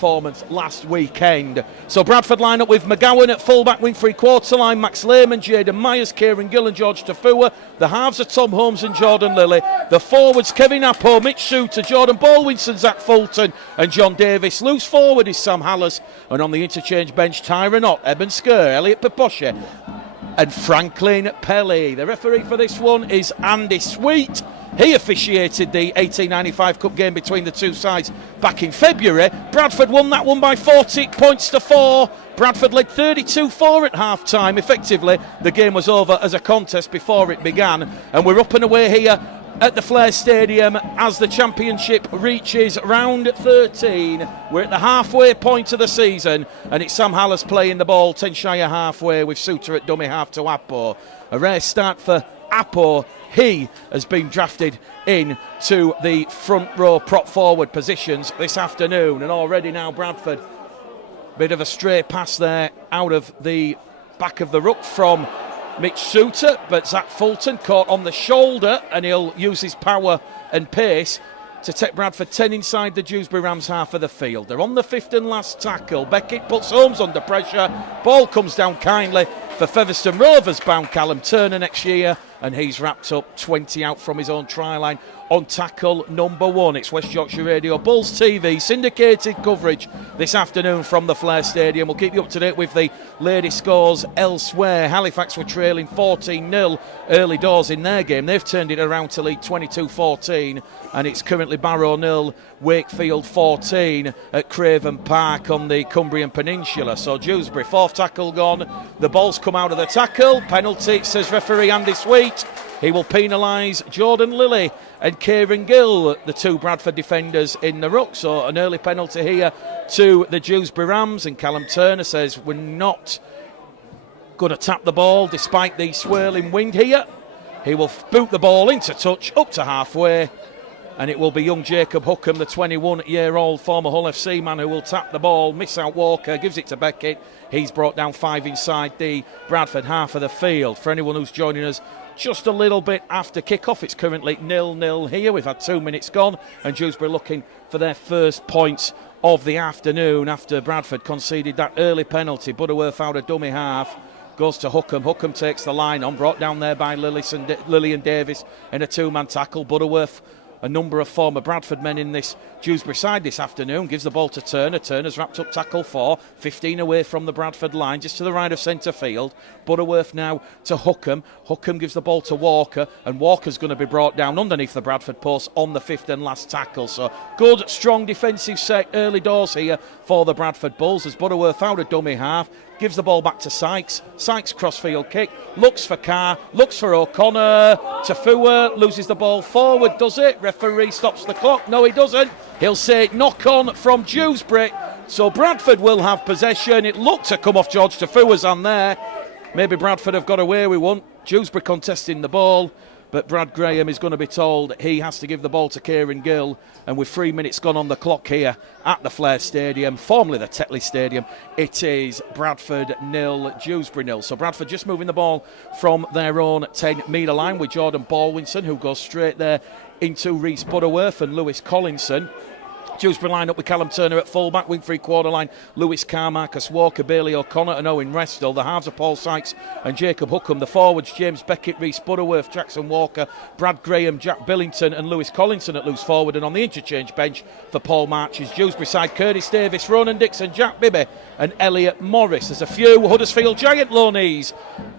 performance last weekend. So Bradford line up with McGowan at fullback, wing free quarter line, Max Lehman, Jaden Myers, Kieran Gill and George Tafua. The halves are Tom Holmes and Jordan Lilly. The forwards Kevin Appo, Mitch Shooter, Jordan Baldwinson, Zach Fulton and John Davis. Loose forward is Sam Hallas, and on the interchange bench Tyron Ott, Eben Skur, Elliot Peposche and Franklin Pelly. The referee for this one is Andy Sweet. He officiated the 1895 Cup game between the two sides back in February. Bradford won that one by 40 points to 4. Bradford led 32-4 at half-time. Effectively, the game was over as a contest before it began. And we're up and away here at the Flair Stadium as the championship reaches round 13. We're at the halfway point of the season, and it's Sam Hallas playing the ball 10 shy of halfway with Suter at dummy half to Appo. A rare start for Appo. He has been drafted in to the front row prop forward positions this afternoon, and already now Bradford, bit of a stray pass there out of the back of the ruck from Mitch Suter, but Zach Fulton caught on the shoulder, and he'll use his power and pace to take Bradford 10 inside the Dewsbury Rams half of the field. They're on the fifth and last tackle. Beckett puts Holmes under pressure. Ball comes down kindly for Featherstone Rovers bound Callum Turner next year, and he's wrapped up 20 out from his own try line on tackle number 1. It's West Yorkshire Radio Bulls TV syndicated coverage this afternoon from the Flair Stadium. We'll keep you up to date with the lady scores elsewhere. Halifax were trailing 14-0 early doors in their game. They've turned it around to lead 22-14, and it's currently Barrow 0, Wakefield 14 at Craven Park on the Cumbrian Peninsula. So Dewsbury, fourth tackle gone. The ball's come out of the tackle. Penalty, says referee Andy Sweet. He will penalise Jordan Lilly and Kieran Gill, the two Bradford defenders in the ruck. So an early penalty here to the Dewsbury Rams, and Callum Turner says we're not going to tap the ball despite the swirling wind here. He will boot the ball into touch up to halfway, and it will be young Jacob Hookham, the 21-year-old former Hull FC man, who will tap the ball, miss out Walker, gives it to Beckett. He's brought down 5 inside the Bradford half of the field. For anyone who's joining us just a little bit after kick-off, it's currently 0-0 here. We've had 2 minutes gone, and Dewsbury looking for their first points of the afternoon after Bradford conceded that early penalty. Butterworth out a dummy half, goes to Hookham. Hookham takes the line on, brought down there by Lilly and Davis in a two-man tackle. Butterworth, a number of former Bradford men in this Dewsbury side this afternoon, gives the ball to Turner. Turner's wrapped up tackle 4, 15 away from the Bradford line, just to the right of centre field. Butterworth now to Hookham. Hookham gives the ball to Walker, and Walker's going to be brought down underneath the Bradford post on the fifth and last tackle. So good, strong defensive set early doors here for the Bradford Bulls as Butterworth out a dummy half, gives the ball back to Sykes. Sykes crossfield kick, looks for Carr, looks for O'Connor. Tafua loses the ball forward, does it? Referee stops the clock. No, he doesn't. He'll say knock on from Dewsbury. So Bradford will have possession. It looked to come off George Tafua's hand there. Maybe Bradford have got away with one. Dewsbury contesting the ball, but Brad Graham is going to be told he has to give the ball to Kieran Gill. And with 3 minutes gone on the clock here at the Flair Stadium, formerly the Tetley Stadium, it is Bradford 0, Dewsbury 0. So Bradford just moving the ball from their own 10-metre line with Jordan Baldwinson, who goes straight there into Reece Butterworth and Lewis Collinson. Dewsbury line up with Callum Turner at fullback, wing free quarter line, Lewis Carr, Marcus Walker, Bailey O'Connor and Owen Restall. The halves are Paul Sykes and Jacob Hookham. The forwards James Beckett, Reece Butterworth, Jackson Walker, Brad Graham, Jack Billington and Lewis Collinson at loose forward. And on the interchange bench for Paul March is Dewsbury side Curtis Davis, Ronan Dixon, Jack Bibby and Elliot Morris. There's a few Huddersfield Giant loanees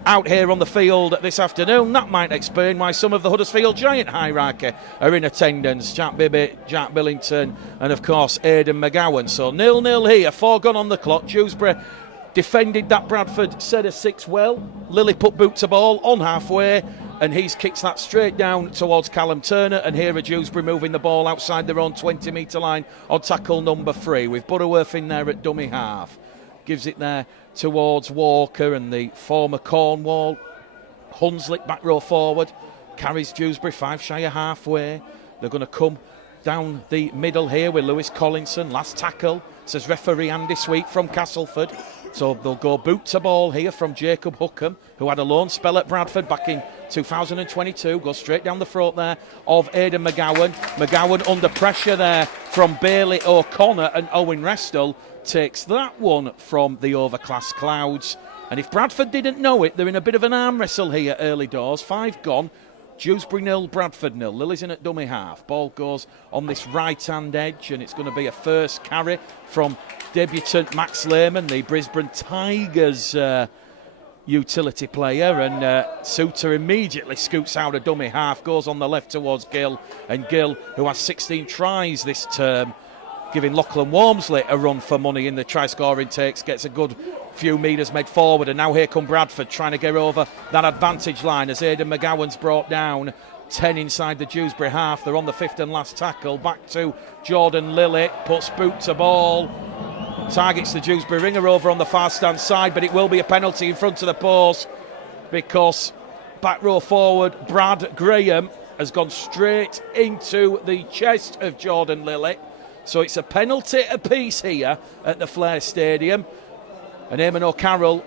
out here on the field this afternoon. That might explain why some of the Huddersfield Giant hierarchy are in attendance. Jack Bibby, Jack Billington and of course Aidan McGowan. So 0-0 here, 4 gone on the clock. Dewsbury defended that Bradford set of 6 well. Lilly put boot to ball on halfway, and he's kicked that straight down towards Callum Turner. And here are Dewsbury moving the ball outside their own 20-metre line on tackle number 3 with Butterworth in there at dummy half. Gives it there towards Walker, and the former Cornwall Hunslick back row forward carries Dewsbury 5 shy of halfway. They're going to come down the middle here with Lewis Collinson. Last tackle, says referee Andy Sweet from Castleford. So they'll go boot to ball here from Jacob Hookham, who had a loan spell at Bradford back in 2022. Goes straight down the throat there of Aidan McGowan. McGowan under pressure there from Bailey O'Connor, and Owen Restall takes that one from the overclass Clouds. And if Bradford didn't know it, they're in a bit of an arm wrestle here early doors. 5 gone. Dewsbury 0, Bradford 0. Lily's in at dummy half. Ball goes on this right-hand edge, and it's going to be a first carry from debutant Max Lehman, the Brisbane Tigers utility player. And Suter immediately scoots out of dummy half, goes on the left towards Gill. And Gill, who has 16 tries this term, giving Lachlan Walmsley a run for money in the try-scoring takes, gets a good few metres made forward, and now here come Bradford trying to get over that advantage line as Aidan McGowan's brought down. 10 inside the Dewsbury half. They're on the 5th and last tackle. Back to Jordan Lilly, puts boot to ball, targets the Dewsbury ringer over on the far stand side, but it will be a penalty in front of the post because back row forward Brad Graham has gone straight into the chest of Jordan Lilly. So it's a penalty apiece here at the Flair Stadium. And Eamon O'Carroll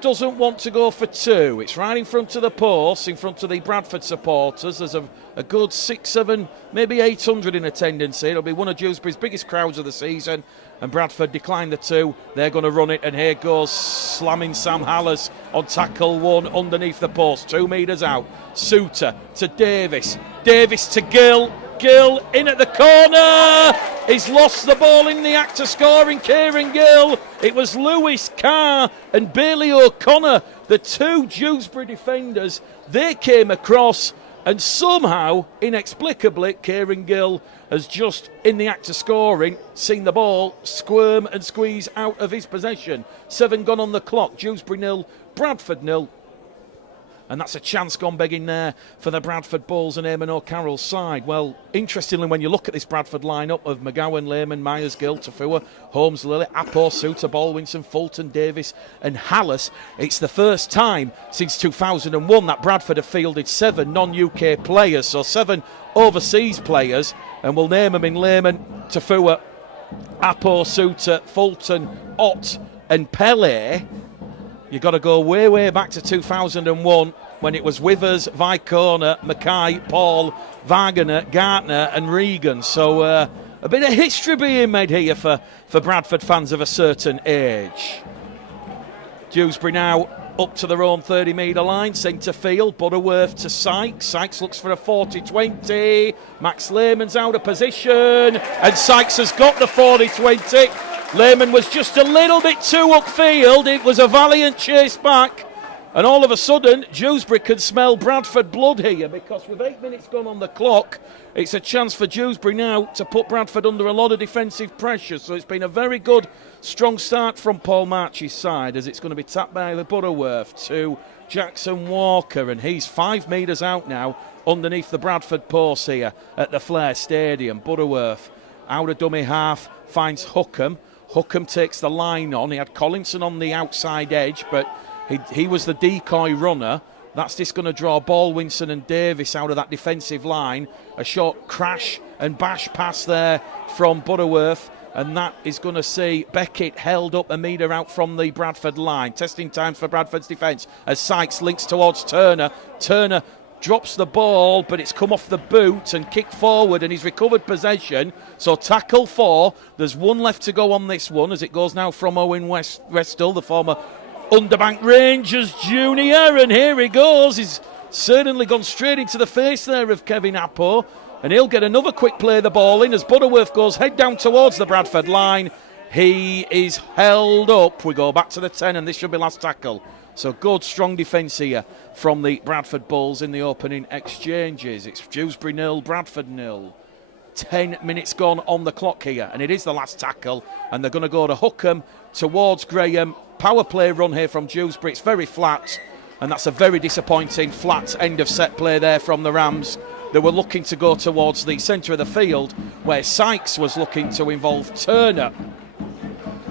doesn't want to go for 2. It's right in front of the post, in front of the Bradford supporters. There's a good 6, 7, maybe 800 in attendance here. It'll be one of Dewsbury's biggest crowds of the season. And Bradford declined the 2. They're going to run it, and here goes slamming Sam Hallas on tackle 1 underneath the post. 2 metres out. Suter to Davis. Davis to Gill. Gill in at the corner. He's lost the ball in the act of scoring. Kieran Gill. It was Lewis Carr and Bailey O'Connor, the 2 Dewsbury defenders. They came across, and somehow, inexplicably, Kieran Gill has just, in the act of scoring, seen the ball squirm and squeeze out of his possession. 7 gone on the clock. Dewsbury 0, Bradford 0. And that's a chance gone begging there for the Bradford Bulls and Eamon O'Carroll's side. Well, interestingly, when you look at this Bradford lineup of McGowan, Lehman, Myers, Gill, Tafua, Holmes, Lilly, Appo, Suter, Baldwinson, Fulton, Davis and Hallas, it's the first time since 2001 that Bradford have fielded 7 non-UK players, so 7 overseas players, and we'll name them in Lehman, Tafua, Appo, Suter, Fulton, Ott and Pele. You've got to go way, way back to 2001 when it was Withers, Vicona, Mackay, Paul, Wagner, Gartner and Regan. So a bit of history being made here for Bradford fans of a certain age. Dewsbury now up to their own 30-metre line, centre field, Butterworth to Sykes. Sykes looks for a 40-20. Max Lehman's out of position, and Sykes has got the 40-20. Lehman was just a little bit too upfield. It was a valiant chase back. And all of a sudden, Dewsbury can smell Bradford blood here, because with 8 minutes gone on the clock, it's a chance for Dewsbury now to put Bradford under a lot of defensive pressure. So it's been a very good, strong start from Paul March's side, as it's going to be tapped by the Butterworth to Jackson Walker. And he's 5 metres out now underneath the Bradford post here at the Flair Stadium. Butterworth out of dummy half, finds Hookham. Hookham takes the line on. He had Collinson on the outside edge, but he was the decoy runner. That's just going to draw Baldwinson and Davis out of that defensive line. A short crash and bash pass there from Butterworth, and that is going to see Beckett held up a metre out from the Bradford line. Testing times for Bradford's defence as Sykes links towards Turner. Turner drops the ball, but it's come off the boot and kicked forward, and he's recovered possession. So tackle 4. There's 1 left to go on this one, as it goes now from Owen Restall, the former Underbank Rangers junior, and here he goes. He's certainly gone straight into the face there of Kevin Appo, and he'll get another quick play the ball in as Butterworth goes head down towards the Bradford line. He is held up. We go back to the 10, and this should be last tackle. So good, strong defence here from the Bradford Bulls in the opening exchanges. It's Dewsbury 0, Bradford 0. 10 minutes gone on the clock here, and it is the last tackle, and they're going to go to Hookham towards Graham. Power play run here from Dewsbury. It's very flat, and that's a very disappointing flat end of set play there from the Rams. They were looking to go towards the centre of the field, where Sykes was looking to involve Turner,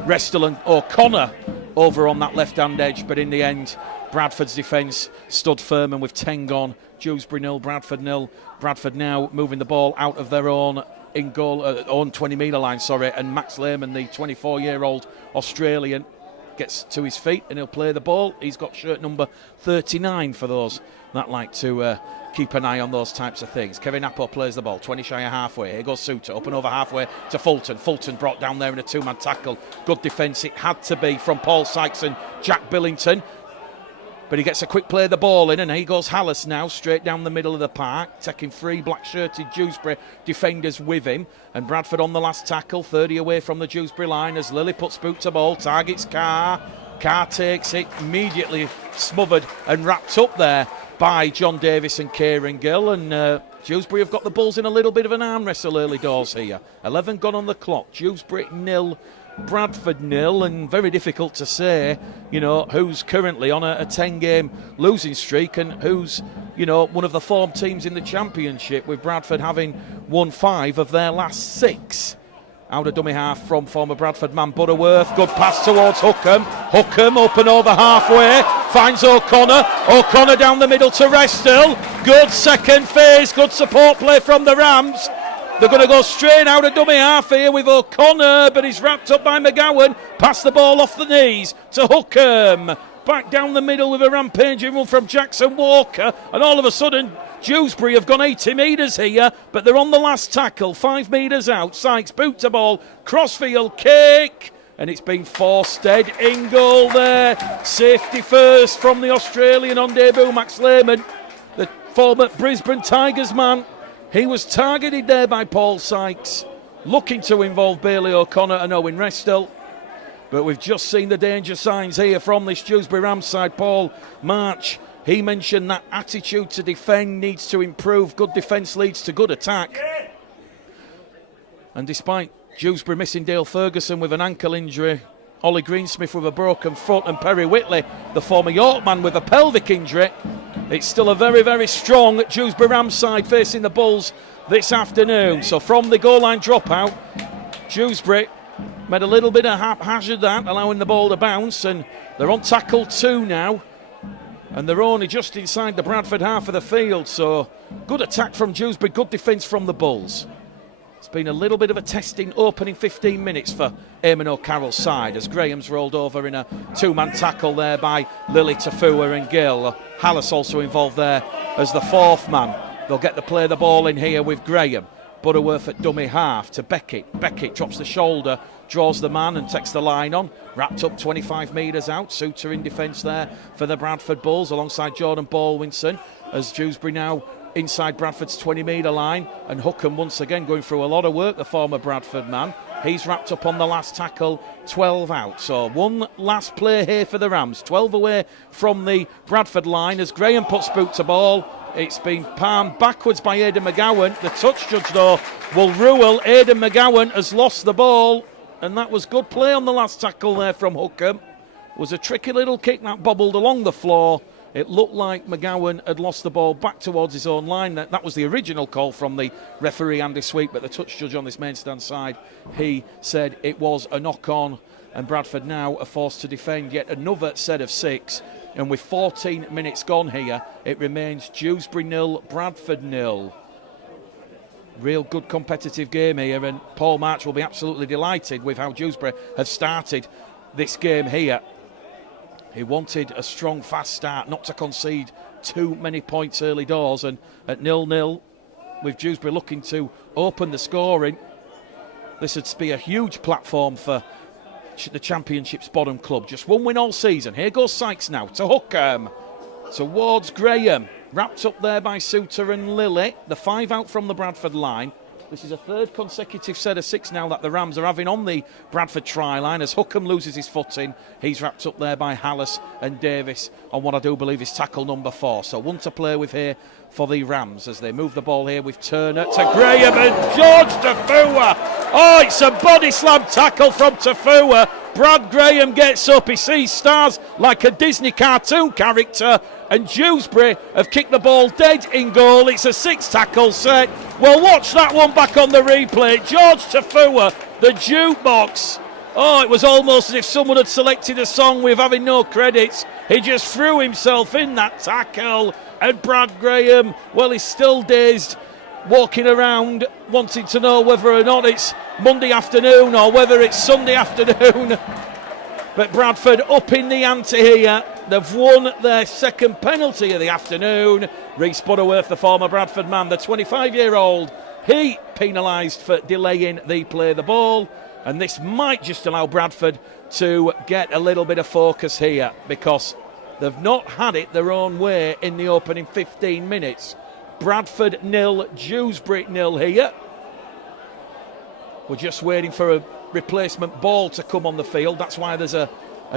Restall and O'Connor over on that left-hand edge, but in the end, Bradford's defence stood firm, and with 10 gone, Dewsbury 0, Bradford 0. Bradford now moving the ball out of their own in goal, own 20-metre line, and Max Lehman, the 24-year-old Australian, gets to his feet and he'll play the ball. He's got shirt number 39 for those that like to keep an eye on those types of things. Kevin Apple plays the ball, 20 shy of halfway. Here goes Suter, up and over halfway to Fulton. Fulton brought down there in a two-man tackle. Good defence, it had to be from Paul Sykes and Jack Billington. But he gets a quick play of the ball in, and he goes Hallis now, straight down the middle of the park, taking three black-shirted Dewsbury defenders with him. And Bradford on the last tackle, 30 away from the Dewsbury line as Lilly puts boot to ball, targets Carr. Carr takes it, immediately smothered and wrapped up there by John Davis and Kieran Gill. And Dewsbury have got the Bulls in a little bit of an arm wrestle early doors here. 11 gone on the clock, Dewsbury 0, Bradford 0, and very difficult to say, you know, who's currently on a 10-game losing streak and who's, you know, one of the form teams in the championship, with Bradford having won 5 of their last 6. Out of dummy half from former Bradford man Butterworth. Good pass towards Hookham. Hookham open over halfway. Finds O'Connor. O'Connor down the middle to Restill. Good second phase. Good support play from the Rams. They're going to go straight out of dummy half here with O'Connor, but he's wrapped up by McGowan. Pass the ball off the knees to Hookham. Back down the middle with a rampaging run from Jackson Walker. And all of a sudden, Dewsbury have gone 80 metres here, but they're on the last tackle, 5 metres out. Sykes boot to ball, crossfield kick, and it's been forced dead in goal there. Safety first from the Australian on debut, Max Lehman, the former Brisbane Tigers man. He was targeted there by Paul Sykes, looking to involve Bailey O'Connor and Owen Restill. But we've just seen the danger signs here from this Dewsbury Rams side. Paul March, he mentioned that attitude to defend needs to improve. Good defence leads to good attack. And despite Dewsbury missing Dale Ferguson with an ankle injury, Ollie Greensmith with a broken foot, and Perry Whitley, the former Yorkman, with a pelvic injury, it's still a very, very strong Dewsbury Rams side facing the Bulls this afternoon. So from the goal line dropout, Dewsbury made a little bit of haphazard that, allowing the ball to bounce, and they're on tackle 2 now. And they're only just inside the Bradford half of the field. So good attack from Dewsbury, good defence from the Bulls. It's been a little bit of a testing opening 15 minutes for Eamon O'Carroll's side as Graham's rolled over in a 2-man tackle there by Lilly, Tafua and Gill. Hallis also involved there as the 4th man. They'll get to play the ball in here with Graham. Butterworth at dummy half to Beckett. Beckett drops the shoulder, draws the man and takes the line on. Wrapped up 25 metres out. Suter in defence there for the Bradford Bulls alongside Jordan Baldwinson as Dewsbury now inside Bradford's 20-metre line, and Hookham once again going through a lot of work, the former Bradford man. He's wrapped up on the last tackle, 12 out. So one last play here for the Rams, 12 away from the Bradford line as Graham puts boot to ball. It's been palmed backwards by Aidan McGowan. The touch judge, though, will rule Aidan McGowan has lost the ball, and that was good play on the last tackle there from Hookham. It was a tricky little kick that bobbled along the floor. It looked like McGowan had lost the ball back towards his own line. That was the original call from the referee Andy Sweet, but the touch judge on this main stand side, he said it was a knock-on, and Bradford now are forced to defend yet another set of 6. And with 14 minutes gone here, it remains Dewsbury 0, Bradford 0. Real good competitive game here, and Paul March will be absolutely delighted with how Dewsbury have started this game here. He wanted a strong, fast start, not to concede too many points early doors, and at 0-0, with Dewsbury looking to open the scoring, this would be a huge platform for the Championship's bottom club. Just one win all season. Here goes Sykes now to Hookham, towards Graham, wrapped up there by Suter and Lilly. The 5 out from the Bradford line. This is a 3rd consecutive set of 6 now that the Rams are having on the Bradford try line as Hookham loses his footing. He's wrapped up there by Hallis and Davis on what I do believe is tackle number 4. So one to play with here for the Rams as they move the ball here with Turner to Graham and George Tafua. Oh, it's a body slam tackle from Tafua. Brad Graham gets up, he sees stars like a Disney cartoon character, and Dewsbury have kicked the ball dead in goal. It's a 6-tackle set. Well, watch that one back on the replay. George Tafua, the jukebox. Oh, it was almost as if someone had selected a song with having no credits. He just threw himself in that tackle, and Brad Graham, well, he's still dazed, walking around wanting to know whether or not it's Monday afternoon or whether it's Sunday afternoon. But Bradford up in the ante here. They've won their second penalty of the afternoon. Rhys Butterworth, the former Bradford man, the 25-year-old, he penalised for delaying the play of the ball. And this might just allow Bradford to get a little bit of focus here, because they've not had it their own way in the opening 15 minutes. Bradford 0, Dewsbury 0 here. We're just waiting for a replacement ball to come on the field. That's why there's a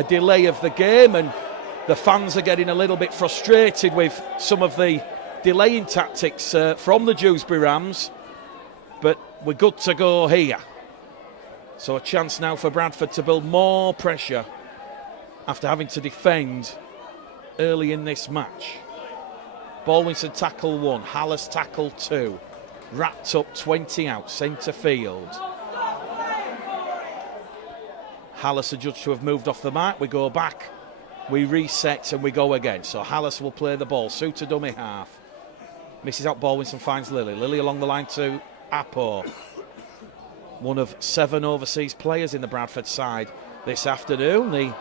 delay of the game, and the fans are getting a little bit frustrated with some of the delaying tactics from the Dewsbury Rams. But we're good to go here. So a chance now for Bradford to build more pressure after having to defend early in this match. Baldwinson tackle 1, Hallis tackle 2. Wrapped up 20 out, centre field. Hallis adjudged to have moved off the mark. We go back, we reset, and we go again. So Hallis will play the ball. Suter dummy half. Misses out Baldwinson, finds Lilly. Lilly along the line to Apo. One of 7 overseas players in the Bradford side this afternoon. The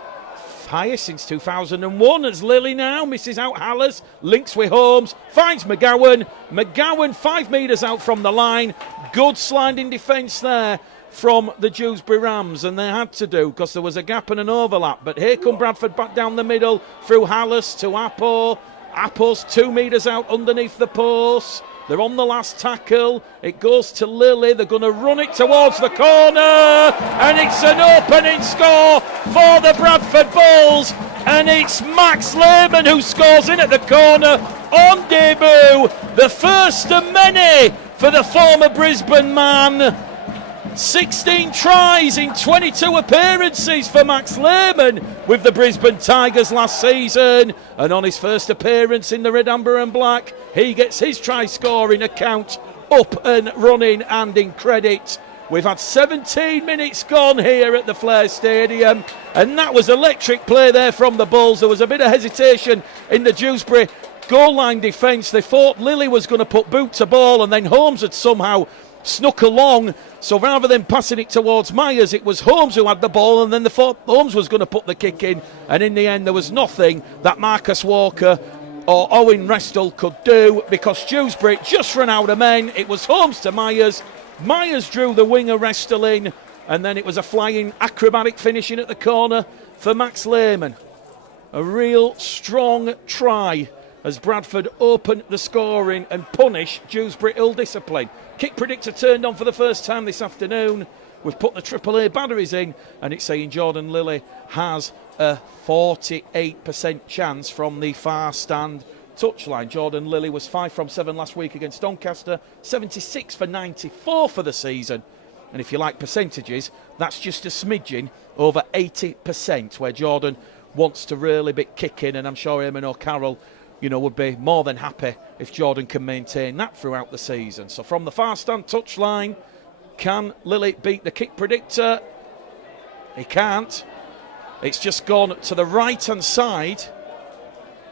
highest since 2001 as Lilly now misses out Hallis, links with Holmes, finds McGowan. McGowan 5 metres out from the line. Good sliding defence there from the Dewsbury Rams, and they had to do because there was a gap and an overlap. But here come Bradford back down the middle through Hallis to Apo. Apo's 2 metres out underneath the post. They're on the last tackle. It goes to Lilly. They're going to run it towards the corner. And it's an opening score for the Bradford Bulls. And it's Max Lehman who scores in at the corner on debut. The first of many for the former Brisbane man. 16 tries in 22 appearances for Max Lehman with the Brisbane Tigers last season. And on his first appearance in the red, amber and black, he gets his try scoring account up and running and in credit. We've had 17 minutes gone here at the Flair Stadium, and that was electric play there from the Bulls. There was a bit of hesitation in the Dewsbury goal line defence. They thought Lilly was going to put boot to ball, and then Holmes had somehow snuck along. So rather than passing it towards Myers, it was Holmes who had the ball, and then they thought Holmes was going to put the kick in, and in the end there was nothing that Marcus Walker or Owen Restall could do, because Dewsbury just ran out of men. It was Holmes to Myers. Myers drew the winger Restall in, and then it was a flying acrobatic finishing at the corner for Max Lehman. A real strong try as Bradford opened the scoring and punish Dewsbury ill-discipline. Kick predictor turned on for the first time this afternoon. We've put the AAA batteries in, and it's saying Jordan Lilly has a 48% chance from the far stand touchline. Jordan Lilly was 5 from 7 last week against Doncaster, 76 for 94 for the season. And if you like percentages, that's just a smidgen over 80%, where Jordan wants to really be kicking, and I'm sure Eamon O'Carroll would be more than happy if Jordan can maintain that throughout the season. So from the far stand touchline, can Lilly beat the kick predictor? He can't. It's just gone to the right-hand side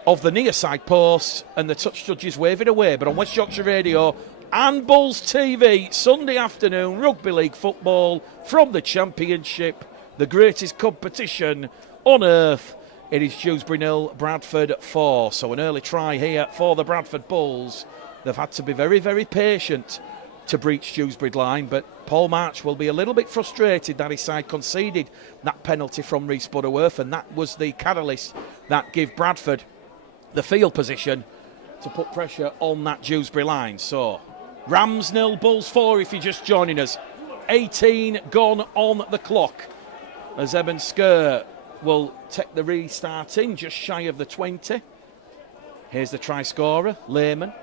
of the near side post, and the touch judge is waving away. But on West Yorkshire Radio and Bulls TV, Sunday afternoon, rugby league football from the Championship, the greatest competition on earth. It is Dewsbury 0, Bradford 4. So an early try here for the Bradford Bulls. They've had to be very, very patient to breach Dewsbury line, but Paul March will be a little bit frustrated that his side conceded that penalty from Rhys Butterworth, and that was the catalyst that gave Bradford the field position to put pressure on that Dewsbury line. So Rams 0, Bulls 4 if you're just joining us. 18 gone on the clock as Eben Sker will take the restart in just shy of the 20. Here's the try scorer, Lehman.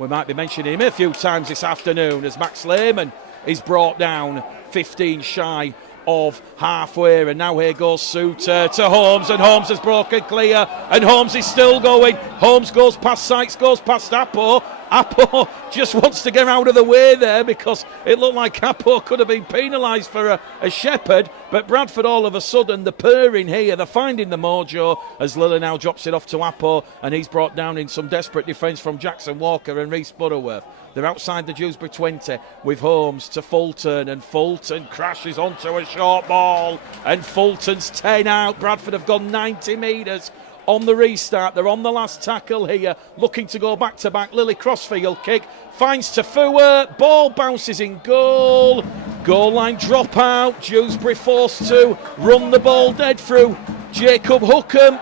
We might be mentioning him a few times this afternoon as Max Lehman is brought down 15 shy of halfway, and now here goes Suter to Holmes, and Holmes has broken clear, and Holmes is still going. Holmes goes past Sykes, goes past Apo, Apo just wants to get out of the way there because it looked like Apo could have been penalised for a shepherd, but Bradford all of a sudden, the purring here, they're finding the mojo as Lily now drops it off to Apo, and he's brought down in some desperate defence from Jackson Walker and Reece Butterworth. They're outside the Dewsbury 20 with Holmes to Fulton, and Fulton crashes onto a short ball, and Fulton's 10 out. Bradford have gone 90 metres on the restart. They're on the last tackle here, looking to go back to back. Lily crossfield kick, finds Tafua, ball bounces in goal. Goal line drop out. Dewsbury forced to run the ball dead through Jacob Hookham,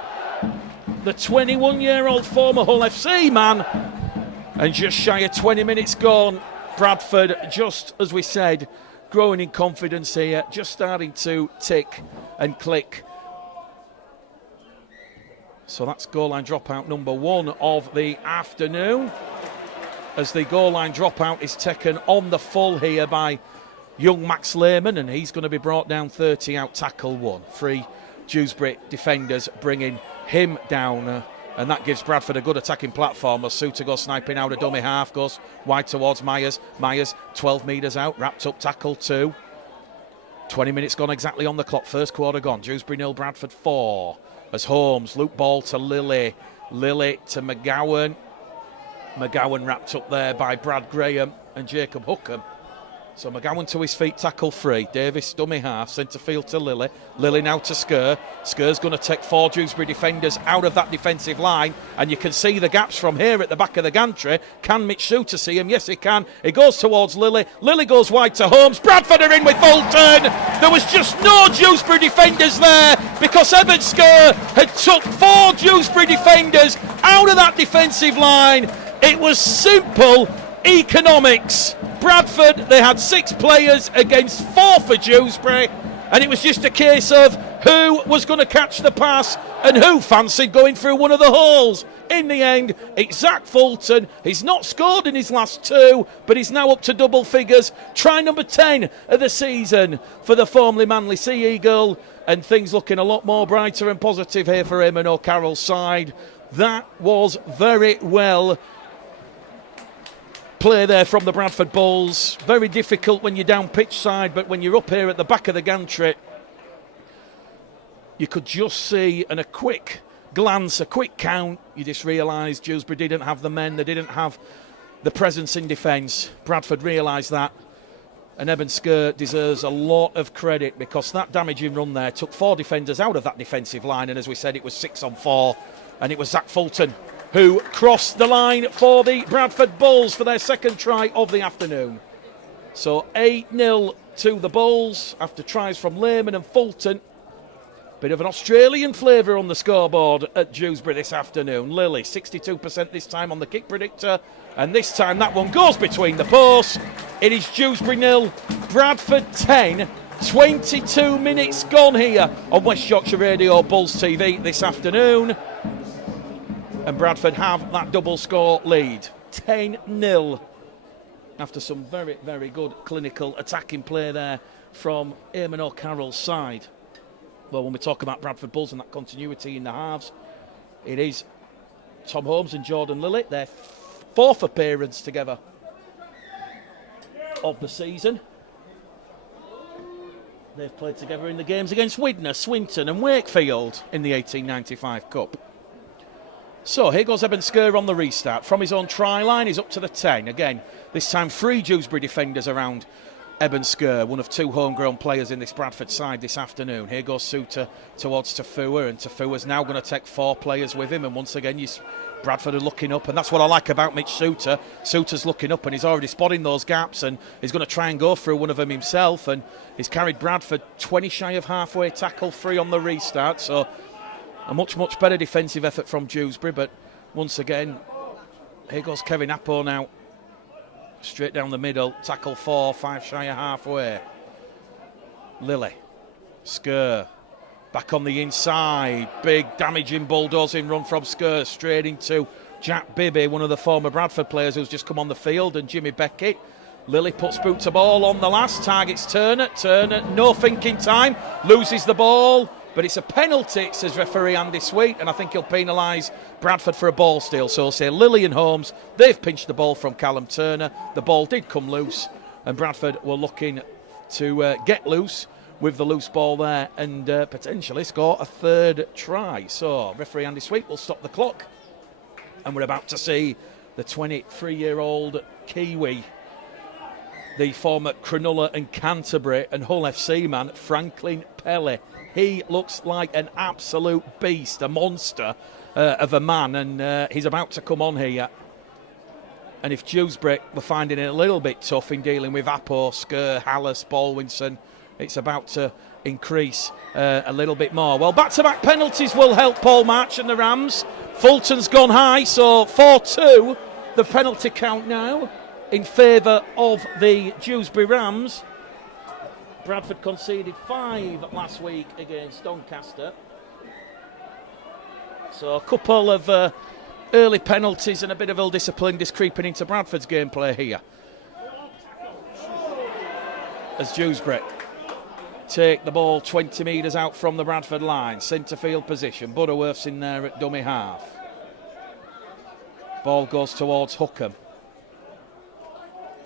the 21-year-old former Hull FC man. And just shy of 20 minutes gone. Bradford, just as we said, growing in confidence here, just starting to tick and click. So that's goal line dropout number 1 of the afternoon, as the goal line dropout is taken on the full here by young Max Lehman, and he's going to be brought down 30 out, tackle 1. 3 Dewsbury defenders bringing him down, and that gives Bradford a good attacking platform as Suter goes sniping out a dummy half, goes wide towards Myers. Myers 12 metres out, wrapped up, tackle 2. 20 minutes gone exactly on the clock, first quarter gone. Dewsbury 0, Bradford 4. As Holmes, loop ball to Lily. Lily to McGowan. McGowan wrapped up there by Brad Graham and Jacob Hookham. So McGowan to his feet, tackle 3. Davis, dummy half, centre field to Lily. Lily now to Skur. Skur's going to take 4 Dewsbury defenders out of that defensive line, and you can see the gaps from here at the back of the gantry. Can Mitch Suter see him? Yes, he can. He goes towards Lily. Lily goes wide to Holmes. Bradford are in with Fulton. There was just no Dewsbury defenders there because Evan Skur had took 4 Dewsbury defenders out of that defensive line. It was simple economics. Bradford, they had 6 players against 4 for Dewsbury, and it was just a case of who was going to catch the pass and who fancied going through one of the holes. In the end, it's Zach Fulton. He's not scored in his last 2, but he's now up to double figures. Try number 10 of the season for the formerly Manly Sea Eagle, and things looking a lot more brighter and positive here for him and O'Carroll's side. That was very well play there from the Bradford Bulls. Very difficult when you're down pitch side, but when you're up here at the back of the gantry, you could just see, and a quick glance, a quick count, you just realise Dewsbury didn't have the men, they didn't have the presence in defence. Bradford realised that, and Eben Skur deserves a lot of credit because that damaging run there took 4 defenders out of that defensive line, and as we said, it was 6 on 4, and it was Zach Fulton who crossed the line for the Bradford Bulls for their second try of the afternoon. So 8-0 to the Bulls after tries from Lehman and Fulton. Bit of an Australian flavour on the scoreboard at Dewsbury this afternoon. Lily, 62% this time on the kick predictor, and this time that one goes between the posts. It is Dewsbury 0, Bradford 10. 22 minutes gone here on West Yorkshire Radio Bulls TV this afternoon. And Bradford have that double score lead, 10-0, after some very, very good clinical attacking play there from Eamon O'Carroll's side. Well, when we talk about Bradford Bulls and that continuity in the halves, it is Tom Holmes and Jordan Lily, their 4th appearance together of the season. They've played together in the games against Widnes, Swinton and Wakefield in the 1895 Cup. So here goes Eben Skur on the restart. From his own try line, he's up to the 10. Again, this time 3 Dewsbury defenders around Eben Skur, one of 2 homegrown players in this Bradford side this afternoon. Here goes Suter towards Tafua, and Tafua's now going to take 4 players with him. And once again, Bradford are looking up, and that's what I like about Mitch Suter. Suter's looking up, and he's already spotting those gaps, and he's going to try and go through one of them himself. And he's carried Bradford 20 shy of halfway, tackle 3 on the restart. So a much, much better defensive effort from Dewsbury, but once again, here goes Kevin Apo now. Straight down the middle, tackle 4, 5 shy of halfway. Lily, Skur, back on the inside. Big damaging bulldozing run from Skur, straight into Jack Bibby, one of the former Bradford players who's just come on the field, and Jimmy Beckett. Lily puts boot to ball on the last, targets Turner, no thinking time, loses the ball. but it's a penalty, says referee Andy Sweet, and I think he'll penalise Bradford for a ball steal. So say Lily and Holmes, they've pinched the ball from Callum Turner. The ball did come loose, and Bradford were looking to get loose with the loose ball there and potentially score a third try. So referee Andy Sweet will stop the clock, and we're about to see the 23-year-old Kiwi, the former Cronulla and Canterbury and Hull FC man, Franklin Pelly. He looks like an absolute beast, a monster of a man, and he's about to come on here. And if Dewsbury were finding it a little bit tough in dealing with Apo, Skur, Hallis, Baldwinson, it's about to increase a little bit more. Well, back-to-back penalties will help Paul March and the Rams. Fulton's gone high, so 4-2, the penalty count now in favour of the Dewsbury Rams. Bradford conceded 5 last week against Doncaster. So a couple of early penalties and a bit of ill discipline just creeping into Bradford's gameplay here. As Dewsbury take the ball 20 metres out from the Bradford line, centre field position. Butterworth's in there at dummy half. Ball goes towards Hookham.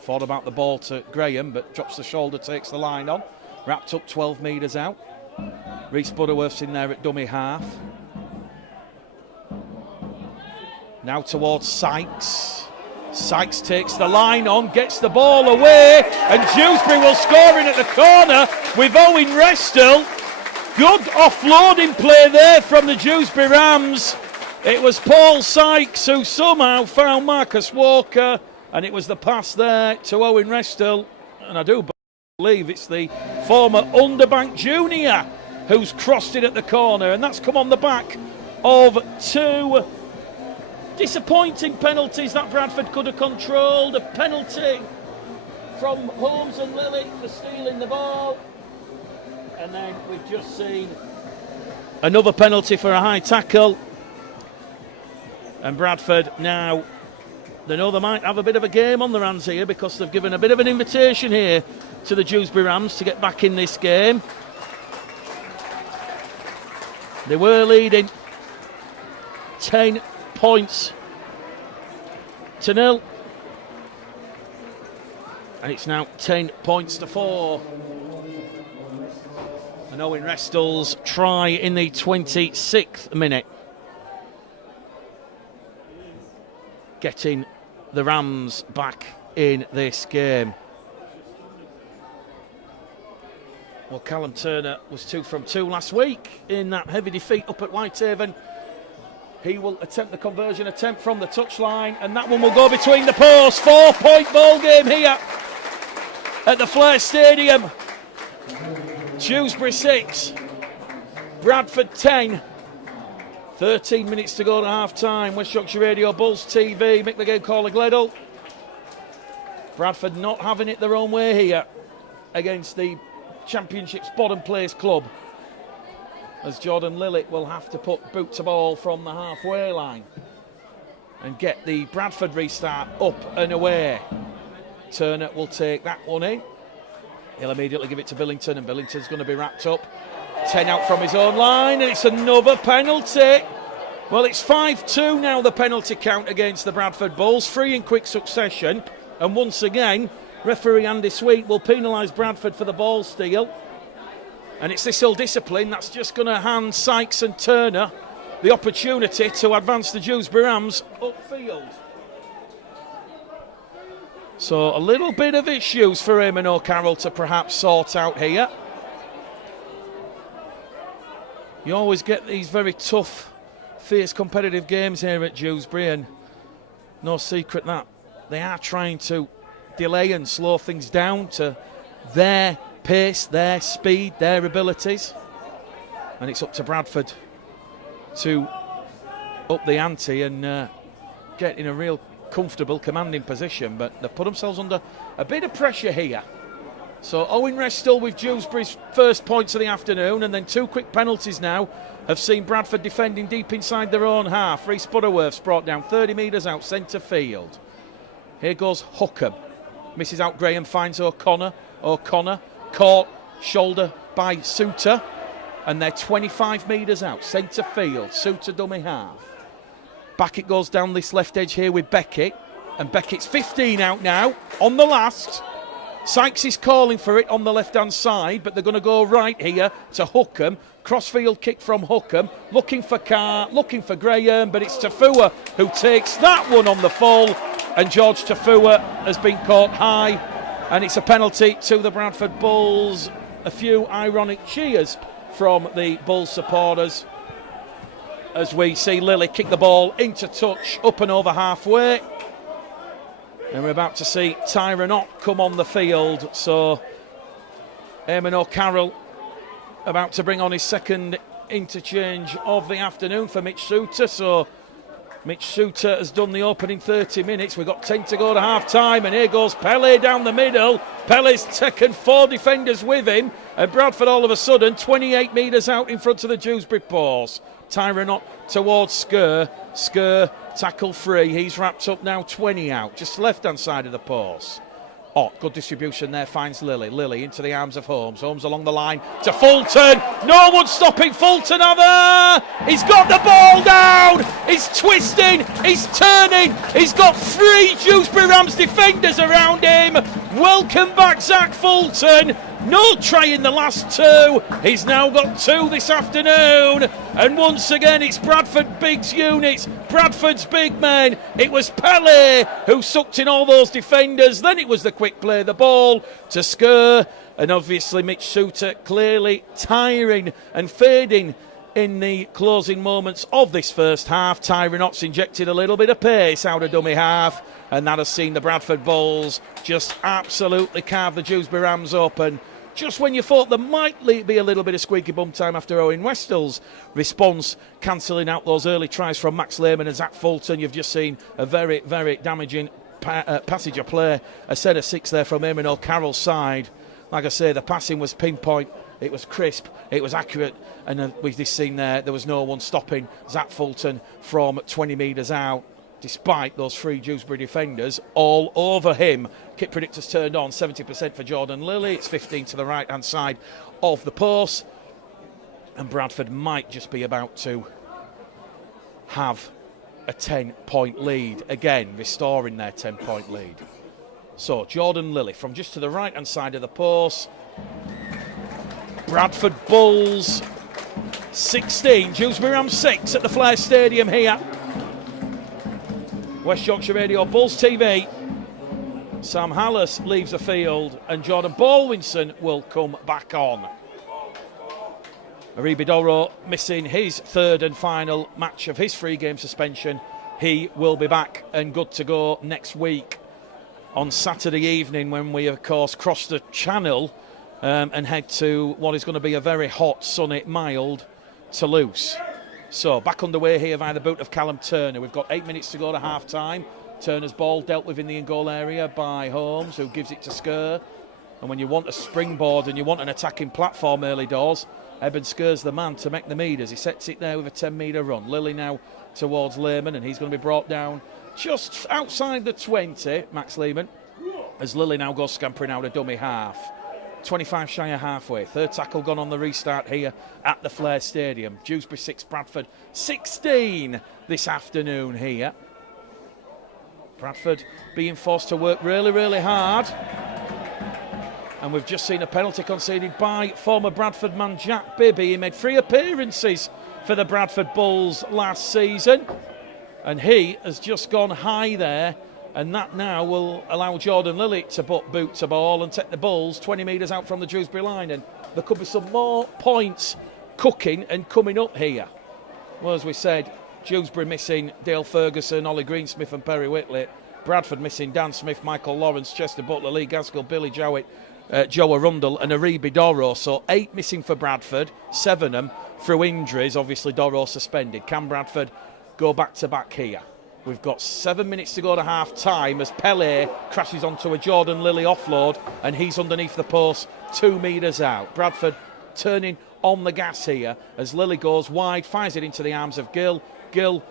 Thought about the ball to Graham, but drops the shoulder, takes the line on. Wrapped up 12 metres out. Reece Butterworth's in there at dummy half. Now towards Sykes. Sykes takes the line on, gets the ball away, and Dewsbury will score in at the corner with Owen Restall. Good offloading play there from the Dewsbury Rams. It was Paul Sykes who somehow found Marcus Walker, and it was the pass there to Owen Restall, and I do believe it's the former Underbank junior who's crossed it at the corner, and that's come on the back of 2 disappointing penalties that Bradford could have controlled. A penalty from Holmes and Lilly for stealing the ball, and then we've just seen another penalty for a high tackle, and Bradford now, they know they might have a bit of a game on their hands here because they've given a bit of an invitation here to the Dewsbury Rams to get back in this game. They were leading 10 points to 0, and it's now 10 points to 4. And Owen Restall's try in the 26th minute, getting the Rams back in this game. Well, Callum Turner was 2 from 2 last week in that heavy defeat up at Whitehaven. He will attempt the conversion attempt from the touchline, and that one will go between the posts. 4-point ball game here at the Flair Stadium. Dewsbury 6, Bradford 10. 13 minutes to go to half-time. West Yorkshire Radio, Bulls TV, Mick the Game caller Gledall. Bradford not having it their own way here against the Championship's bottom place club, as Jordan Lillick will have to put boot to ball from the halfway line and get the Bradford restart up and away. Turner will take that one in. He'll immediately give it to Billington, and Billington's going to be wrapped up. 10 out from his own line, and it's another penalty. Well, it's 5-2 now, the penalty count against the Bradford Bulls. 3 in quick succession, and once again, referee Andy Sweet will penalise Bradford for the ball steal. And it's this ill discipline that's just going to hand Sykes and Turner the opportunity to advance the Dewsbury Rams upfield. So a little bit of issues for Eamon O'Carroll to perhaps sort out here. You always get these very tough, fierce competitive games here at Dewsbury, and no secret that they are trying to delay and slow things down to their pace, their speed, their abilities. And it's up to Bradford to up the ante and get in a real comfortable, commanding position, but they've put themselves under a bit of pressure here. So Owen Restall with Dewsbury's first points of the afternoon, and then 2 quick penalties now have seen Bradford defending deep inside their own half. Reece Butterworth's brought down 30 metres out centre field. Here goes Hookham. Misses out Graham, finds O'Connor. O'Connor caught shoulder by Suter, and they're 25 metres out, centre field, Suter dummy half. Back it goes down this left edge here with Beckett, and Beckett's 15 out now on the last. Sykes is calling for it on the left-hand side, but they're going to go right here to Hookham. Crossfield kick from Hookham, looking for Carr, looking for Graham, but it's Tafua who takes that one on the full, and George Tafua has been caught high, and it's a penalty to the Bradford Bulls. A few ironic cheers from the Bulls supporters as we see Lily kick the ball into touch, up and over halfway. And we're about to see Tyrone Ott come on the field. So Eamon O'Carroll about to bring on his second interchange of the afternoon for Mitch Suter. So Mitch Suter has done the opening 30 minutes. We've got 10 to go to half time, and here goes Pele down the middle. Pele's taken 4 defenders with him, and Bradford all of a sudden 28 metres out in front of the Dewsbury post. Tyrone Ott towards Skur. Skur tackle free. He's wrapped up now, 20 out, just left hand side of the post. Ott, good distribution there, finds Lily. Lily into the arms of Holmes. Holmes along the line to Fulton. No one stopping Fulton over. He's got the ball down. He's twisting. He's turning. He's got 3 Dewsbury Rams defenders around him. Welcome back, Zach Fulton. No try in the last 2. He's now got 2 this afternoon. And once again, it's Bradford Big's units, Bradford's big men. It was Pele who sucked in all those defenders. Then it was the quick play, the ball to Skur. And obviously Mitch Suter clearly tiring and fading in the closing moments of this first half. Tyrone Ott's injected a little bit of pace out of dummy half, and that has seen the Bradford Bulls just absolutely carve the Dewsbury Rams open. Just when you thought there might be a little bit of squeaky bum time after Owen Westall's response, cancelling out those early tries from Max Lehman and Zach Fulton, you've just seen a very, very damaging passage of play. A set of 6 there from Eamon O'Carroll's side. Like I say, the passing was pinpoint. It was crisp, it was accurate, and with this scene there was no one stopping Zach Fulton from 20 metres out, despite those 3 Dewsbury defenders all over him. Kit predictors turned on, 70% for Jordan Lilly. It's 15 to the right-hand side of the post, and Bradford might just be about to have a 10-point lead, again restoring their 10-point lead. So Jordan Lilly from just to the right-hand side of the post. Bradford Bulls 16, Dewsbury Rams 6 at the Flair Stadium here. West Yorkshire Radio, Bulls TV. Sam Hallis leaves the field and Jordan Baldwinson will come back on. Aribidoro missing his 3rd and final match of his 3-game suspension. He will be back and good to go next week on Saturday evening, when we of course cross the channel and head to what is going to be a very hot, sunny, mild Toulouse. So back underway here via the boot of Callum Turner. We've got 8 minutes to go to half time. Turner's ball dealt with in the in-goal area by Holmes, who gives it to Skur. And when you want a springboard and you want an attacking platform early doors, Eben Skur's the man to make the meters. He sets it there with a 10-metre run. Lily now towards Lehman, and he's going to be brought down just outside the 20, Max Lehman, as Lily now goes scampering out a dummy half. 25 shy of halfway. 3rd tackle gone on the restart here at the Flair Stadium. Dewsbury 6, Bradford 16 this afternoon here. Bradford being forced to work really, really hard. And we've just seen a penalty conceded by former Bradford man Jack Bibby. He made 3 appearances for the Bradford Bulls last season, and he has just gone high there. And that now will allow Jordan Lilly to boot to ball and take the Bulls 20 metres out from the Dewsbury line. And there could be some more points cooking and coming up here. Well, as we said, Dewsbury missing Dale Ferguson, Ollie Greensmith and Perry Whitley. Bradford missing Dan Smith, Michael Lawrence, Chester Butler, Lee Gaskell, Billy Jowett, Joe Arundel and Aribi Doro. So 8 missing for Bradford, 7 of them through injuries. Obviously Doro suspended. Can Bradford go back-to-back here? We've got 7 minutes to go to half time as Pele crashes onto a Jordan Lilly offload, and he's underneath the post 2 metres out. Bradford turning on the gas here as Lilly goes wide, fires it into the arms of Gill. Gill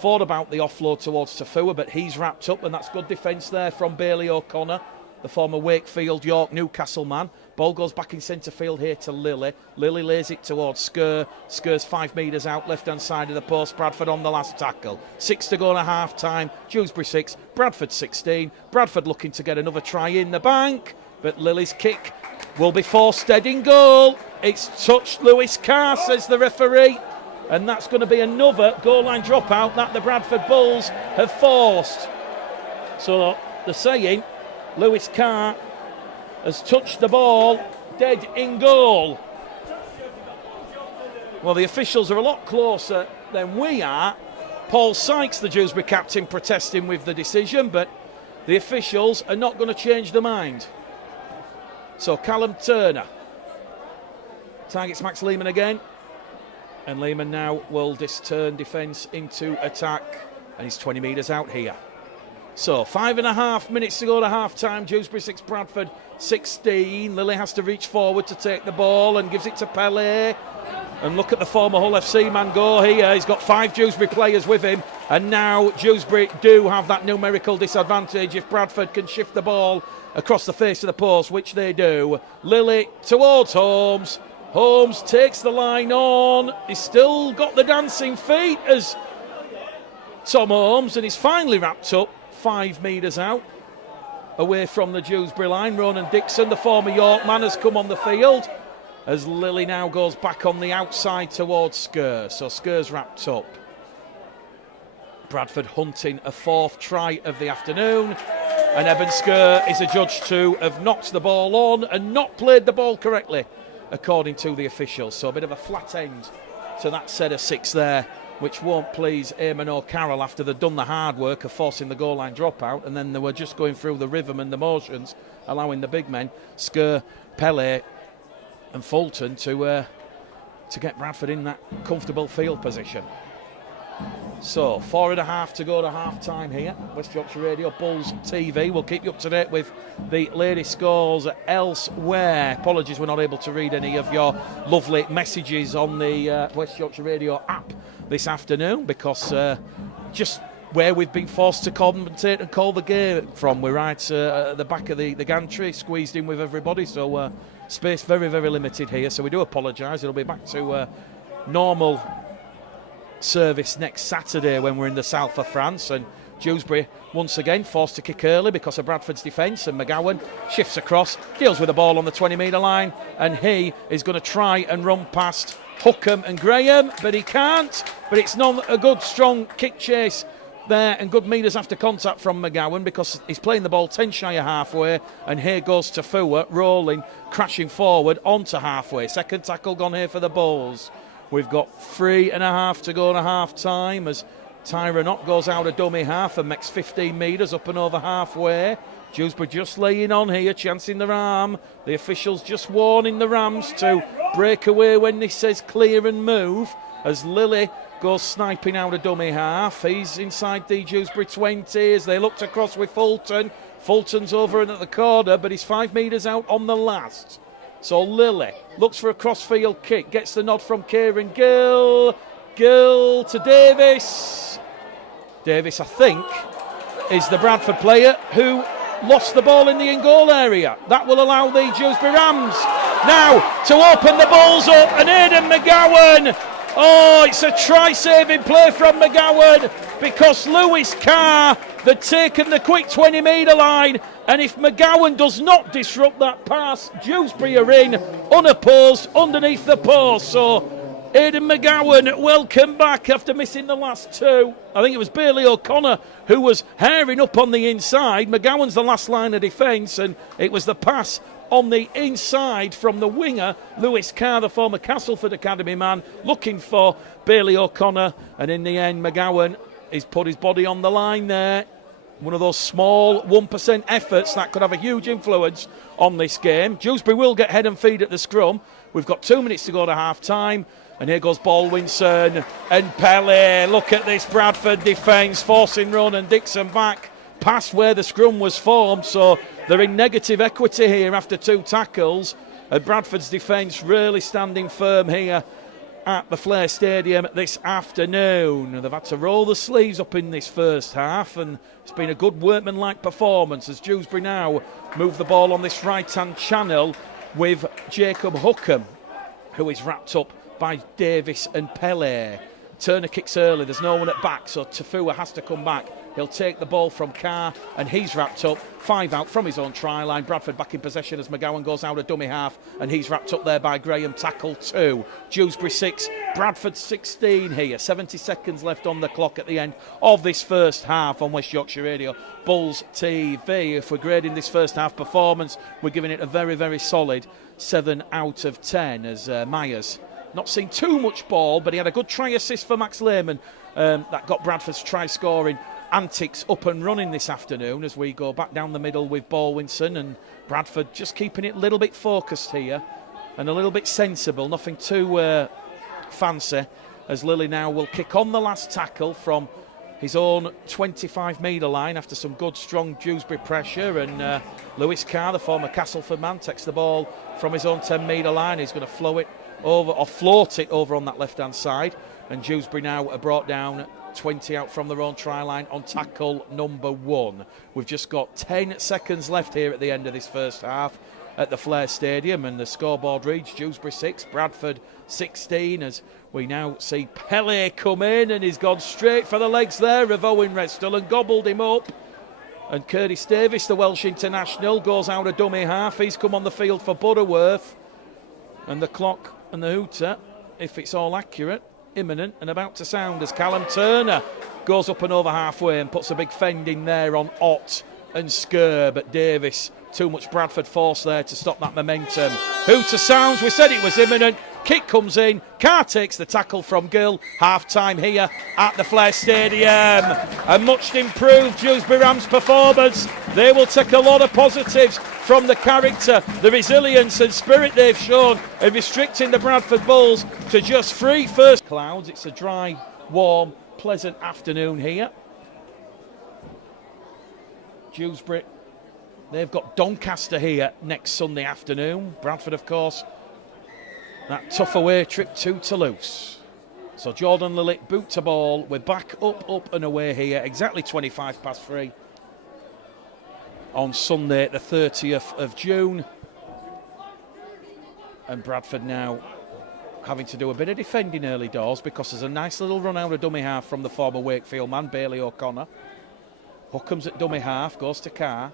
thought about the offload towards Tafua, but he's wrapped up, and that's good defence there from Bailey O'Connor, the former Wakefield, York, Newcastle man. Ball goes back in centre field here to Lily. Lily lays it towards Sker. Sker's 5 metres out, left-hand side of the post. Bradford on the last tackle. 6 to go and a half-time. Dewsbury 6, Bradford 16. Bradford looking to get another try in the bank, but Lily's kick will be forced dead in goal. It's touched Lewis Carr, says the referee, and that's going to be another goal line dropout that the Bradford Bulls have forced. So the saying, Lewis Carr has touched the ball dead in goal. Well, the officials are a lot closer than we are. Paul Sykes, the Dewsbury captain, protesting with the decision, but the officials are not going to change their mind. So Callum Turner targets Max Lehman again, and Lehman now will turn defence into attack, and he's 20 metres out here. So 5.5 minutes to go to half-time. Dewsbury 6, Bradford 16. Lily has to reach forward to take the ball and gives it to Pelé. And look at the former Hull FC man go here. He's got 5 Dewsbury players with him, and now Dewsbury do have that numerical disadvantage if Bradford can shift the ball across the face of the post, which they do. Lily towards Holmes. Holmes takes the line on. He's still got the dancing feet as Tom Holmes, and he's finally wrapped up 5 metres out away from the Dewsbury line. Ronan Dixon, the former York man, has come on the field as Lily now goes back on the outside towards Sker. So Sker's wrapped up. Bradford hunting a 4th try of the afternoon, and Eben Sker is adjudged to have knocked the ball on and not played the ball correctly, according to the officials. So a bit of a flat end to that set of 6 there, which won't please Eamon O'Carroll after they've done the hard work of forcing the goal line dropout, and then they were just going through the rhythm and the motions, allowing the big men, Sker, Pelé and Fulton, to get Bradford in that comfortable field position. So 4.5 to go to half-time here. West Yorkshire Radio, Bulls TV. We'll keep you up to date with the latest scores elsewhere. Apologies we're not able to read any of your lovely messages on the West Yorkshire Radio app this afternoon, because just where we've been forced to commentate and call the game from, we're right at the back of the gantry, squeezed in with everybody, so space very, very limited here, so we do apologise. It'll be back to normal service next Saturday when we're in the south of France. And Dewsbury once again forced to kick early because of Bradford's defence, and McGowan shifts across, deals with the ball on the 20-metre line, and he is going to try and run past Hookham and Graham, but he can't. But it's not a good strong kick chase there, and good metres after contact from McGowan, because he's playing the ball 10 shy of halfway, and here goes Tafua rolling, crashing forward onto halfway. Second tackle gone here for the Bulls. We've got 3.5 to go to half-time as Tyron Ott goes out a dummy half and makes 15 metres up and over halfway. Dewsbury just laying on here, chancing their arm. The officials just warning the Rams to break away when he says clear and move, as Lily goes sniping out a dummy half. He's inside the Dewsbury 20 as they looked across with Fulton. Fulton's over and at the corner, but he's 5 metres out on the last. So Lily looks for a crossfield kick, gets the nod from Kieran Gill. Gill to Davis. Davis, I think, is the Bradford player who lost the ball in the in-goal area. That will allow the Dewsbury Rams now to open the Bulls up, and Aidan McGowan. Oh, it's a try-saving play from McGowan, because Lewis Carr had taken the quick 20-metre line, and if McGowan does not disrupt that pass, Dewsbury are in unopposed underneath the post. So Aidan McGowan, welcome back after missing the last 2. I think it was Bailey O'Connor who was herring up on the inside. McGowan's the last line of defence, and it was the pass on the inside from the winger, Lewis Carr, the former Castleford Academy man, looking for Bailey O'Connor, and in the end McGowan has put his body on the line there. One of those small 1% efforts that could have a huge influence on this game. Dewsbury will get head and feet at the scrum. We've got 2 minutes to go to half-time, and here goes Baldwinson and Pelé. Look at this Bradford defence, forcing Ronan Dixon back past where the scrum was formed, so they're in negative equity here after 2 tackles, and Bradford's defence really standing firm here at the Flair Stadium this afternoon. They've had to roll the sleeves up in this first half, and it's been a good workmanlike performance as Dewsbury now move the ball on this right-hand channel with Jacob Hookham, who is wrapped up by Davis and Pele. Turner kicks early, there's no one at back, so Tafua has to come back. He'll take the ball from Carr, and he's wrapped up. 5 out from his own try line. Bradford back in possession as McGowan goes out a dummy half, and he's wrapped up there by Graham. Tackle 2. Dewsbury 6, Bradford 16 here. 70 seconds left on the clock at the end of this first half on West Yorkshire Radio Bulls TV. If we're grading this first half performance, we're giving it a very, very solid 7 out of 10 as Myers not seen too much ball, but he had a good try assist for Max Lehman that got Bradford's try scoring antics up and running this afternoon as we go back down the middle with Baldwinson, and Bradford just keeping it a little bit focused here and a little bit sensible, nothing too fancy, as Lilly now will kick on the last tackle from his own 25-metre line after some good strong Dewsbury pressure, and Lewis Carr, the former Castleford man, takes the ball from his own 10-metre line. He's going to flow it over, or float it over on that left-hand side, and Dewsbury now are brought down 20 out from their own try line on tackle number 1. We've just got 10 seconds left here at the end of this first half at the Flair Stadium, and the scoreboard reads Dewsbury 6, Bradford 16, as we now see Pele come in, and he's gone straight for the legs there of Owen Redstall and gobbled him up. And Curtis Davis, the Welsh international, goes out a dummy half. He's come on the field for Butterworth, and the clock and the hooter, if it's all accurate, imminent and about to sound as Callum Turner goes up and over halfway and puts a big fend in there on Ott and Skur, but Davis, too much Bradford force there to stop that momentum. Hooter sounds, we said it was imminent. Kick comes in, Carr takes the tackle from Gill. Half time here at the Flair Stadium. A much improved Dewsbury Rams performance. They will take a lot of positives from the character, the resilience and spirit they've shown in restricting the Bradford Bulls to just 3 first clouds. It's a dry, warm, pleasant afternoon here. Dewsbury, they've got Doncaster here next Sunday afternoon. Bradford, of course, that tough away trip to Toulouse. So Jordan Lilly, boot to ball. We're back up and away here, exactly 25 past 3 on Sunday, the 30th of June. And Bradford now having to do a bit of defending early doors because there's a nice little run out of dummy half from the former Wakefield man, Bailey O'Connor. Hookham's at dummy half, goes to Carr.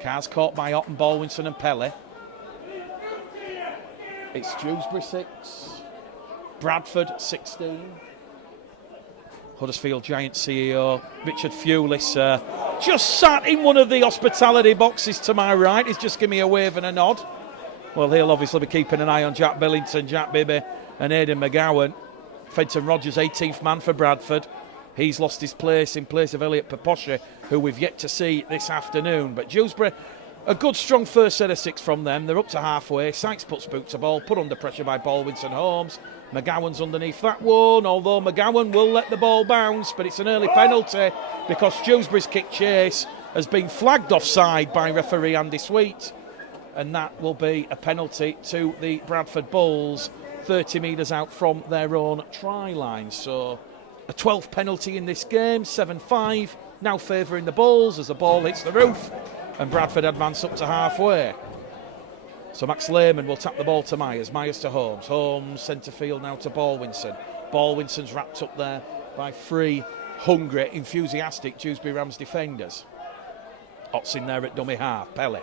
Carr's caught by Otten, Baldwinson and Pele. It's Dewsbury 6, Bradford 16. Huddersfield Giants CEO Richard Fewlis just sat in one of the hospitality boxes to my right. He's just giving me a wave and a nod. Well, he'll obviously be keeping an eye on Jack Billington, Jack Bibby and Aidan McGowan. Fenton Rogers, 18th man for Bradford. He's lost his place in place of Elliot Paposhe, who we've yet to see this afternoon. But Dewsbury, a good strong first set of 6 from them. They're up to halfway. Sykes puts boot to ball, put under pressure by Baldwinson Holmes. McGowan's underneath that one, although McGowan will let the ball bounce, but it's an early penalty because Dewsbury's kick chase has been flagged offside by referee Andy Sweet, and that will be a penalty to the Bradford Bulls, 30 metres out from their own try line. So a 12th penalty in this game, 7-5, now favouring the Bulls as the ball hits the roof and Bradford advance up to halfway. So Max Lehman will tap the ball to Myers, Myers to Holmes, Holmes centre field now to Baldwinson. Baldwinson's wrapped up there by 3 hungry, enthusiastic Dewsbury Rams defenders. Ott's in there at dummy half, Pele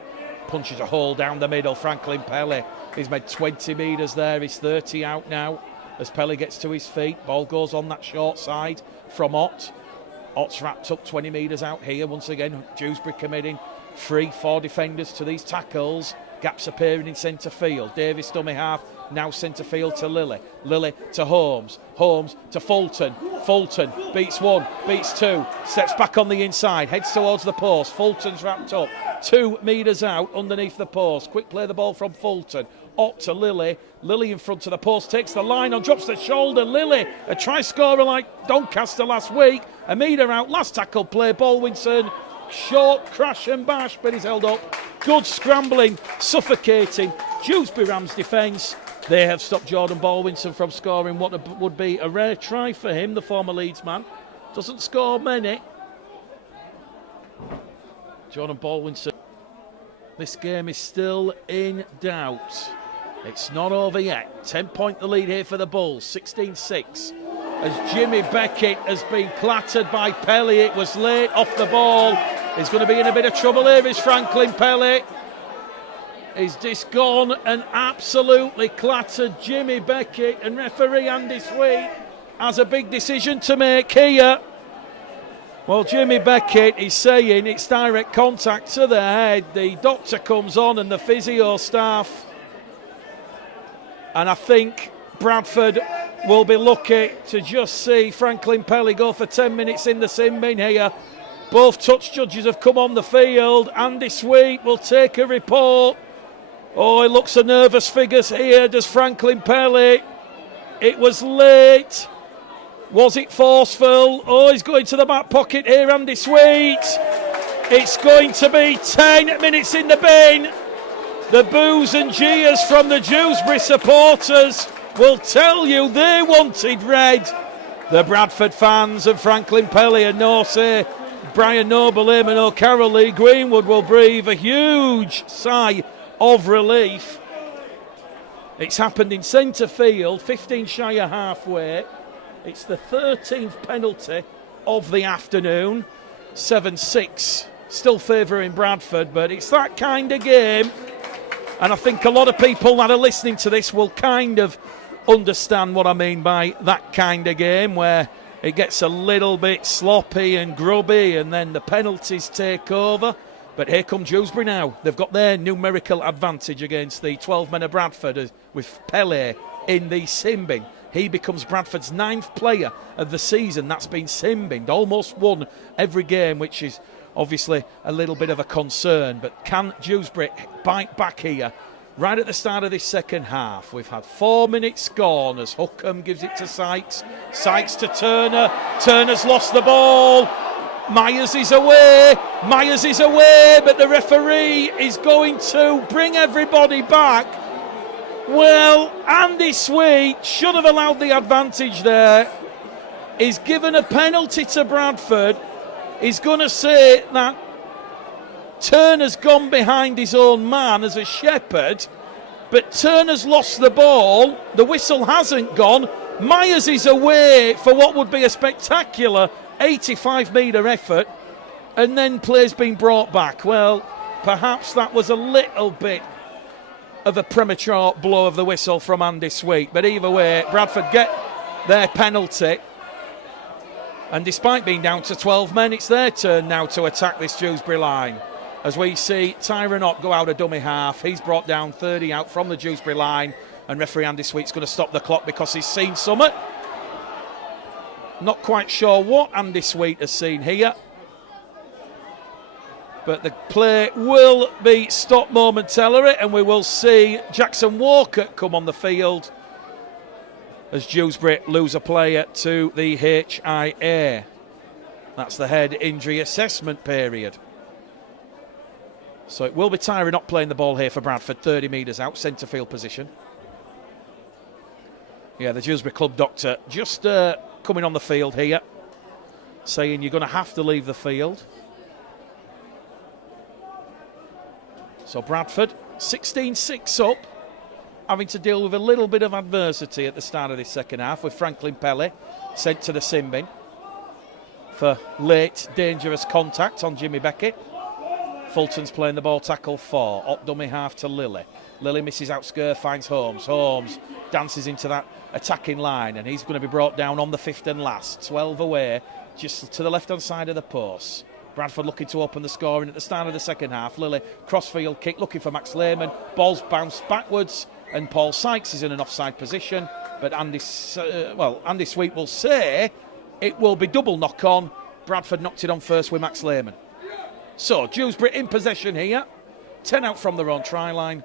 punches a hole down the middle, Franklin Pele. He's made 20 metres there, he's 30 out now as Pele gets to his feet. Ball goes on that short side from Ott. Ott's wrapped up 20 metres out here. Once again, Dewsbury committing 3-4 defenders to these tackles. Gaps appearing in centre field. Davis dummy half, now centre field to Lilly. Lilly to Holmes. Holmes to Fulton. Fulton beats 1, beats 2, steps back on the inside, heads towards the post. Fulton's wrapped up 2 metres out underneath the post. Quick play the ball from Fulton. Ott to Lilly. Lilly in front of the post, takes the line on, drops the shoulder. Lilly, a try scorer like Doncaster last week. A metre out, last tackle play. Baldwinson, short crash and bash, but he's held up. Good scrambling, suffocating Dewsbury Rams defence. They have stopped Jordan Baldwinson from scoring what would be a rare try for him, the former Leeds man. Doesn't score many. Jordan Baldwinson this game is still in doubt. It's not over yet. 10-point the lead here for the Bulls, 16-6. As Jimmy Beckett has been clattered by Pelly. It was late off the ball. He's going to be in a bit of trouble here, is Franklin Pelly. He's just gone and absolutely clattered Jimmy Beckett, and referee Andy Sweet has a big decision to make here. Well, Jimmy Beckett is saying it's direct contact to the head. The doctor comes on and the physio staff. And I think Bradford will be lucky to just see Franklin Pelly go for 10 minutes in the sin bin here. Both touch judges have come on the field. Andy Sweet will take a report. Oh, he looks a nervous figure here, does Franklin Pelly. It was late. Was it forceful? Oh, he's going to the back pocket here, Andy Sweet. It's going to be 10 minutes in the bin. The boos and jeers from the Dewsbury supporters will tell you they wanted red. The Bradford fans and Franklin Pelly and no say Brian Noble, Eamon O'Carroll, Lee Greenwood will breathe a huge sigh of relief. It's happened in centre field, 15 shy of halfway. It's the 13th penalty of the afternoon. 7-6, still favouring Bradford, but it's that kind of game. And I think a lot of people that are listening to this will kind of understand what I mean by that kind of game, where it gets a little bit sloppy and grubby and then the penalties take over. But here come Dewsbury now. They've got their numerical advantage against the 12 men of Bradford with Pelé in the sin bin. He becomes Bradford's 9th player of the season that's been sin binned. Almost won every game, which is obviously a little bit of a concern. But can Dewsbury bite back here? Right at the start of this second half, we've had 4 minutes gone as Hookham gives it to Sykes. Sykes to Turner. Turner's lost the ball. Myers is away. Myers is away, but the referee is going to bring everybody back. Well, Andy Sweet should have allowed the advantage there. He's given a penalty to Bradford. He's going to say that Turner's gone behind his own man as a shepherd, but Turner's lost the ball. The whistle hasn't gone. Myers is away for what would be a spectacular 85-metre effort, and then play's been brought back. Well, perhaps that was a little bit of a premature blow of the whistle from Andy Sweet, but either way, Bradford get their penalty. And despite being down to 12 men, it's their turn now to attack this Dewsbury line. As we see Tyron Ott go out a dummy half. He's brought down 30 out from the Dewsbury line. And referee Andy Sweet's going to stop the clock because he's seen something. Not quite sure what Andy Sweet has seen here. But the play will be stopped momentarily, and we will see Jackson Walker come on the field as Dewsbury lose a player to the HIA. That's the head injury assessment period. So it will be Tyron not playing the ball here for Bradford, 30 metres out, centre field position. Yeah, the Dewsbury club doctor just coming on the field here, saying you're going to have to leave the field. So Bradford, 16-6 up, having to deal with a little bit of adversity at the start of this second half, with Franklin Pelly sent to the sin bin for late, dangerous contact on Jimmy Beckett. Fulton's playing the ball tackle 4. Up dummy half to Lilly. Lilly misses out Skur, finds Holmes. Holmes dances into that attacking line, and he's going to be brought down on the 5th and last. 12 away, just to the left-hand side of the post. Bradford looking to open the scoring at the start of the second half. Lilly, crossfield kick, looking for Max Lehman. Ball's bounced backwards, and Paul Sykes is in an offside position. But Andy Sweet will say it will be double knock-on. Bradford knocked it on first with Max Lehman. So, Dewsbury in possession here. 10 out from their own try line.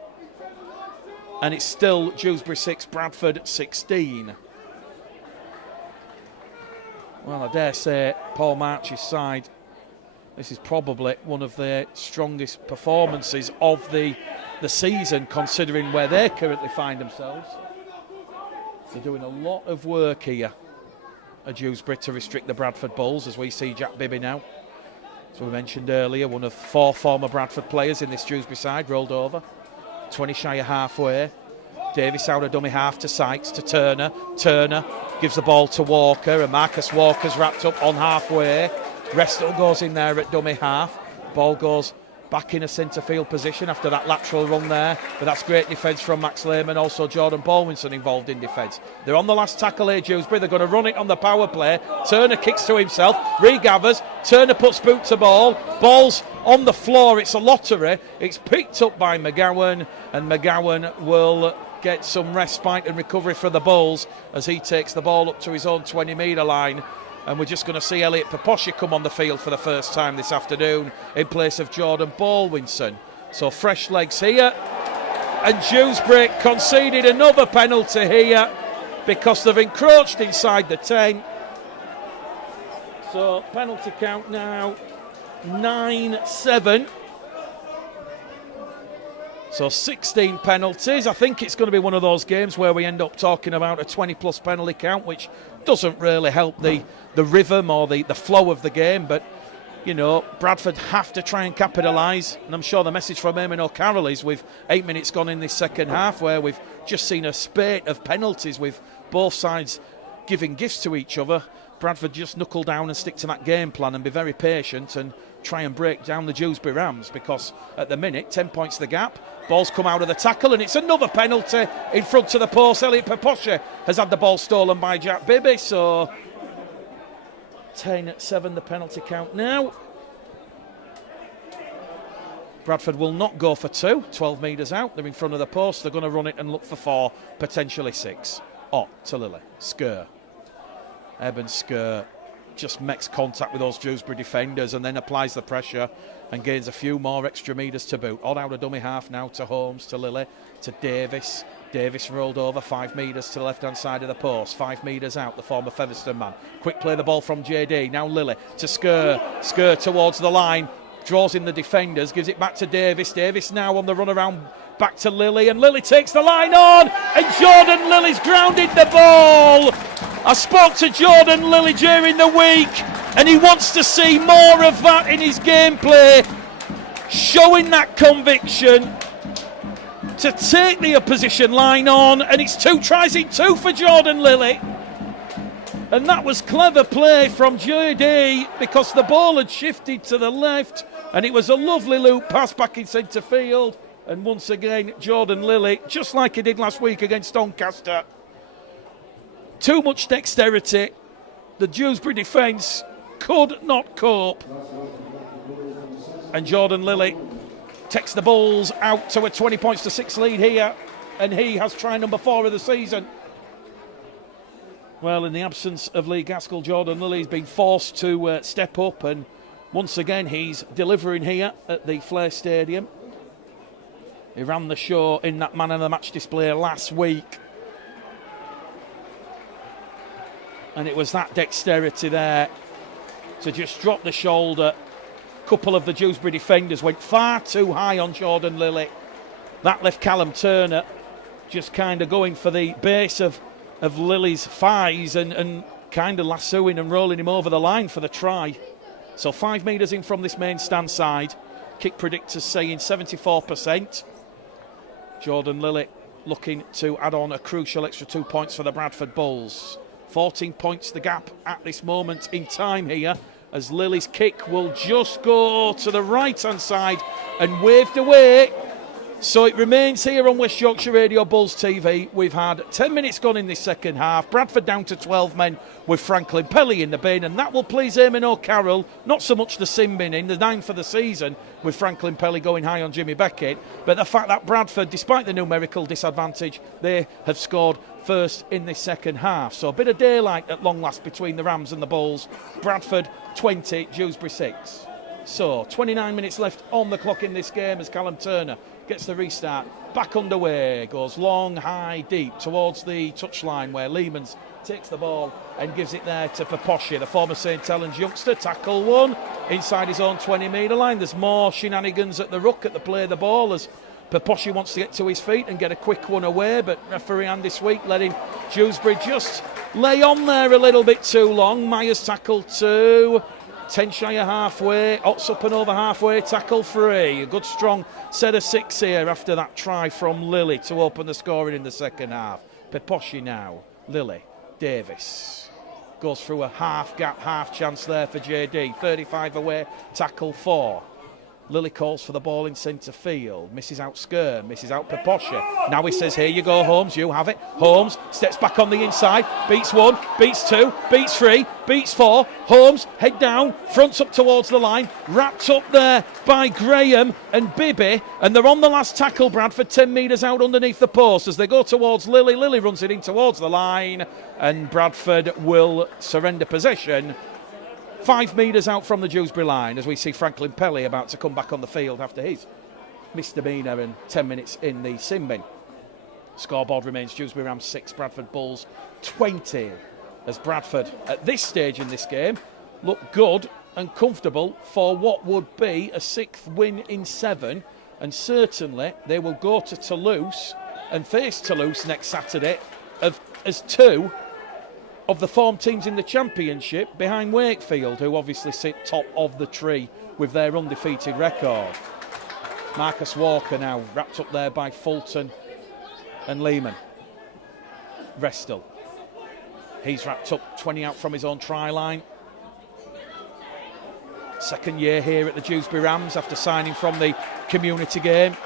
And it's still Dewsbury 6, Bradford 16. Well, I dare say Paul March's side, this is probably one of their strongest performances of the season, considering where they currently find themselves. They're doing a lot of work here at Dewsbury to restrict the Bradford Bulls, as we see Jack Bibby now As we mentioned earlier, one of 4 former Bradford players in this Dewsbury side rolled over. 20 shy of halfway. Davis out of dummy half to Sykes, to Turner. Turner gives the ball to Walker, and Marcus Walker's wrapped up on halfway. Restel goes in there at dummy half. Ball goes back in a centre field position after that lateral run there, but that's great defence from Max Lehman. Also Jordan Baldwinson involved in defence. They're on the last tackle here, Dewsbury. They're going to run it on the power play. Turner kicks to himself, regathers. Turner puts boot to ball. Ball's on the floor. It's a lottery. It's picked up by McGowan, and McGowan will get some respite and recovery for the Bulls as he takes the ball up to his own 20-metre line. And we're just going to see Elliot Paposha come on the field for the first time this afternoon in place of Jordan Baldwinson. So fresh legs here. And Dewsbury conceded another penalty here because they've encroached inside the 10. So penalty count now 9-7. So 16 penalties. I think it's going to be one of those games where we end up talking about a 20-plus penalty count, which doesn't really help the rhythm or the flow of the game. But, you know, Bradford have to try and capitalise. And I'm sure the message from Eamon O'Carroll is with 8 minutes gone in this second half, where we've just seen a spate of penalties with both sides giving gifts to each other. Bradford just knuckle down and stick to that game plan and be very patient and try and break down the Dewsbury Rams, because at the minute 10 points the gap. Ball's come out of the tackle and it's another penalty in front of the post. Elliot Paposha has had the ball stolen by Jack Bibby, so 10-7 the penalty count now. Bradford will not go for 2, 12 metres out. They're in front of the post. They're going to run it and look for 4, potentially 6. To Lily. Skur. Eben Skur just makes contact with those Dewsbury defenders and then applies the pressure and gains a few more extra metres to boot. Out of dummy half now to Holmes, to Lily, to Davis. Davis rolled over 5 metres to the left-hand side of the post. 5 metres out, the former Featherstone man. Quick play the ball from JD. Now Lily to Skur. Skur towards the line. Draws in the defenders. Gives it back to Davis. Davis now on the run around back to Lily. And Lily takes the line on. And Jordan Lilly's grounded the ball. I spoke to Jordan Lilly during the week, and he wants to see more of that in his gameplay, showing that conviction to take the opposition line on, and it's 2 tries in 2 for Jordan Lilly. And that was clever play from JD because the ball had shifted to the left, and it was a lovely loop pass back in centre field. And once again, Jordan Lilly, just like he did last week against Doncaster, too much dexterity. The Dewsbury defence could not cope. And Jordan Lilly takes the Bulls out to a 20 points to 6 lead here. And he has try number 4 of the season. Well, in the absence of Lee Gaskell, Jordan Lilly's been forced to step up. And once again, he's delivering here at the Flair Stadium. He ran the show in that man of the match display last week. And it was that dexterity there to just drop the shoulder. A couple of the Dewsbury defenders went far too high on Jordan Lilly. That left Callum Turner just kind of going for the base of Lilly's thighs and kind of lassoing and rolling him over the line for the try. So 5 metres in from this main stand side. Kick predictors saying 74%. Jordan Lilly looking to add on a crucial extra 2 points for the Bradford Bulls. 14 points the gap at this moment in time here, as Lilly's kick will just go to the right-hand side and waved away. So it remains here on West Yorkshire Radio Bulls TV. We've had 10 minutes gone in this second half. Bradford down to 12 men with Franklin Pelly in the bin, and that will please Eamon O'Carroll. Not so much the sin bin in, the 9 for the season, with Franklin Pelly going high on Jimmy Beckett, but the fact that Bradford, despite the numerical disadvantage, they have scored first in this second half. So a bit of daylight at long last between the Rams and the Bulls. Bradford 20, Dewsbury 6. So 29 minutes left on the clock in this game as Callum Turner gets the restart. Back underway, goes long, high, deep towards the touchline where Lehmans takes the ball and gives it there to Paposha, the former St Helens youngster. Tackle 1 inside his own 20-metre line. There's more shenanigans at the ruck at the play of the ball as Paposha wants to get to his feet and get a quick one away, but referee Andy Sweet letting Dewsbury just lay on there a little bit too long. Myers tackle 2. 10 shy of halfway. Otts up and over halfway. Tackle free. A good strong set of 6 here after that try from Lily to open the scoring in the second half. Peposhi now. Lily. Davis. Goes through a half gap, half chance there for JD. 35 away. Tackle 4. Lily calls for the ball in centre field. Misses out Skirm, misses out Peposha. Now he says, here you go, Holmes, you have it. Holmes steps back on the inside, beats 1, beats 2, beats 3, beats 4. Holmes, head down, fronts up towards the line. Wrapped up there by Graham and Bibby. And they're on the last tackle, Bradford, 10 metres out underneath the post. As they go towards Lily, Lily runs it in towards the line. And Bradford will surrender possession. 5 metres out from the Dewsbury line as we see Franklin Pelly about to come back on the field after his misdemeanour and 10 minutes in the sin bin. Scoreboard remains Dewsbury Rams 6, Bradford Bulls 20, as Bradford at this stage in this game look good and comfortable for what would be a 6th win in 7, and certainly they will go to Toulouse and face Toulouse next Saturday as 2 of the form teams in the Championship behind Wakefield, who obviously sit top of the tree with their undefeated record. Marcus Walker now wrapped up there by Fulton and Lehman. Restel. He's wrapped up 20 out from his own try line. Second year here at the Dewsbury Rams after signing from the community game.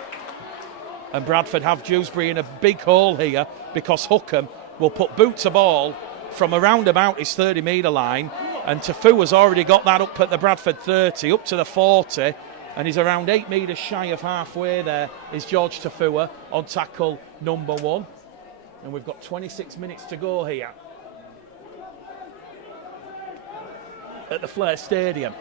And Bradford have Dewsbury in a big hole here because Hookham will put boot to ball from around about his 30-metre line, and Tafu has already got that up at the Bradford 30, up to the 40, and he's around 8 metres shy of halfway there is George Tafua on tackle number 1. And we've got 26 minutes to go here at the Flair Stadium.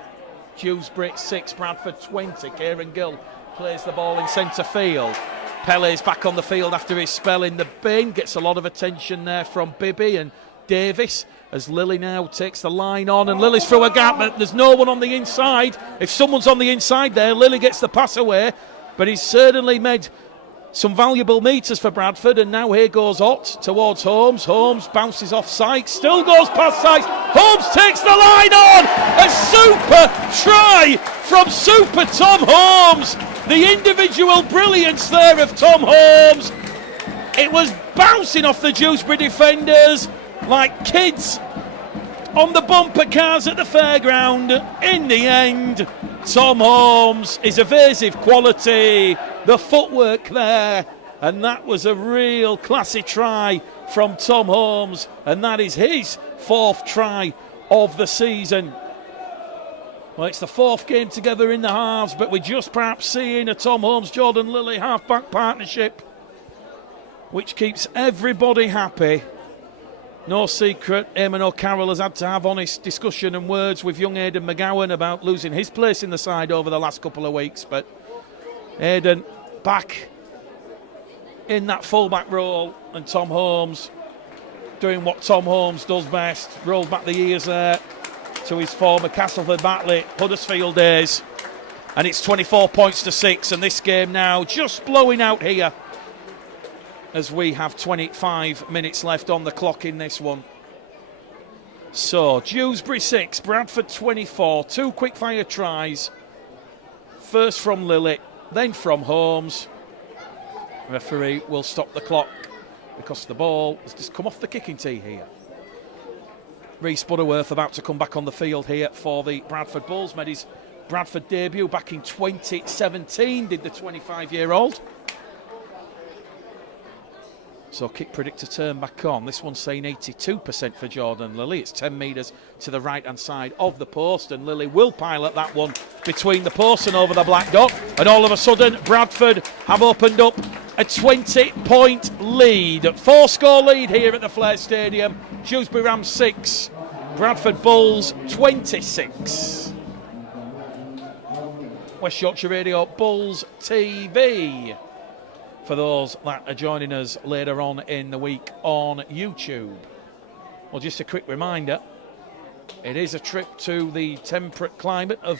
Dewsbury 6, Bradford 20. Kieran Gill plays the ball in centre field. Pelle's back on the field after his spell in the bin, gets a lot of attention there from Bibby and Davis as Lily now takes the line on, and Lily's through a gap, but there's no one on the inside. If someone's on the inside there, Lily gets the pass away, but he's certainly made some valuable metres for Bradford. And now here goes Ott towards Holmes. Holmes bounces off Sykes, still goes past Sykes. Holmes takes the line on. A super try from Super Tom Holmes. The individual brilliance there of Tom Holmes. It was bouncing off the Dewsbury defenders like kids on the bumper cars at the fairground. In the end, Tom Holmes is evasive quality, the footwork there, and that was a real classy try from Tom Holmes, and that is his 4th try of the season. Well, it's the 4th game together in the halves, but we're just perhaps seeing a Tom Holmes-Jordan Lilly half-back partnership, which keeps everybody happy. No secret, Eamon O'Carroll has had to have honest discussion and words with young Aidan McGowan about losing his place in the side over the last couple of weeks. But Aidan back in that fullback role, and Tom Holmes doing what Tom Holmes does best. Rolled back the years there to his former Castleford, Batley, Huddersfield days. And it's 24 points to 6, and this game now just blowing out here as we have 25 minutes left on the clock in this one. So, Dewsbury 6, Bradford 24, 2 quick-fire tries. First from Lily, then from Holmes. Referee will stop the clock because the ball has just come off the kicking tee here. Rhys Butterworth about to come back on the field here for the Bradford Bulls. Made his Bradford debut back in 2017, did the 25-year-old. So kick predictor turn back on. This one's saying 82% for Jordan Lilly. It's 10 metres to the right-hand side of the post, and Lilly will pilot that one between the posts and over the black dot. And all of a sudden, Bradford have opened up a 20-point lead. 4-score lead here at the Flair Stadium. Dewsbury Rams 6, Bradford Bulls 26. West Yorkshire Radio Bulls TV. For those that are joining us later on in the week on YouTube. Well, just a quick reminder, it is a trip to the temperate climate of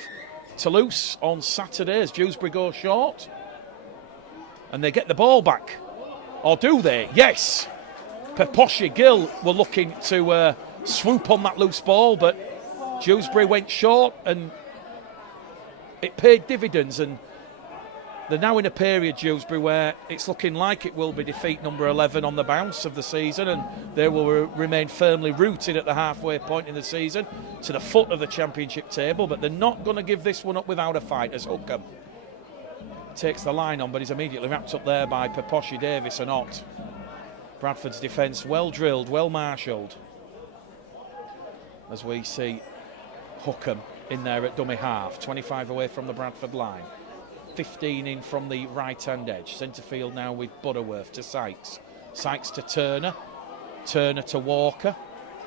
Toulouse on Saturday as Dewsbury go short. And they get the ball back. Or do they? Yes. Peposhi Gill were looking to swoop on that loose ball, but Dewsbury went short and it paid dividends, and they're now in a period, Dewsbury, where it's looking like it will be defeat number 11 on the bounce of the season, and they will remain firmly rooted at the halfway point in the season to the foot of the championship table, but they're not going to give this one up without a fight as Hookham takes the line on, but he's immediately wrapped up there by Peposhi Davis and Ott. Bradford's defence well drilled, well marshalled, as we see Hookham in there at dummy half, 25 away from the Bradford line. 15 in from the right-hand edge. Centre field now with Butterworth to Sykes. Sykes to Turner. Turner to Walker.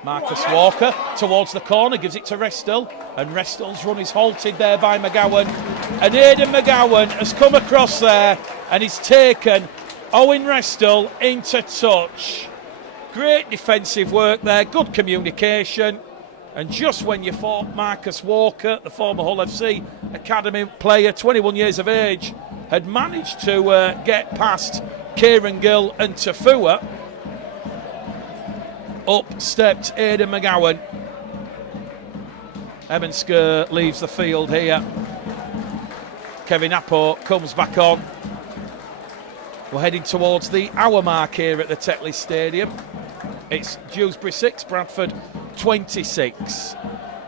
Marcus Walker towards the corner, gives it to Restall, and Restall's run is halted there by McGowan. And Aidan McGowan has come across there and he's taken Owen Restall into touch. Great defensive work there, good communication. And just when you thought Marcus Walker, the former Hull FC Academy player, 21 years of age, had managed to get past Kieran Gill and Tafua, up stepped Aidan McGowan. Evan Skur leaves the field here. Kevin Appo comes back on. We're heading towards the hour mark here at the Tetley Stadium. It's Dewsbury 6, Bradford 26.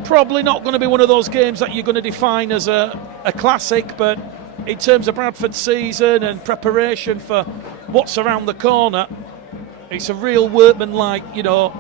Probably not going to be one of those games that you're going to define as a classic, but in terms of Bradford's season and preparation for what's around the corner, it's a real workmanlike,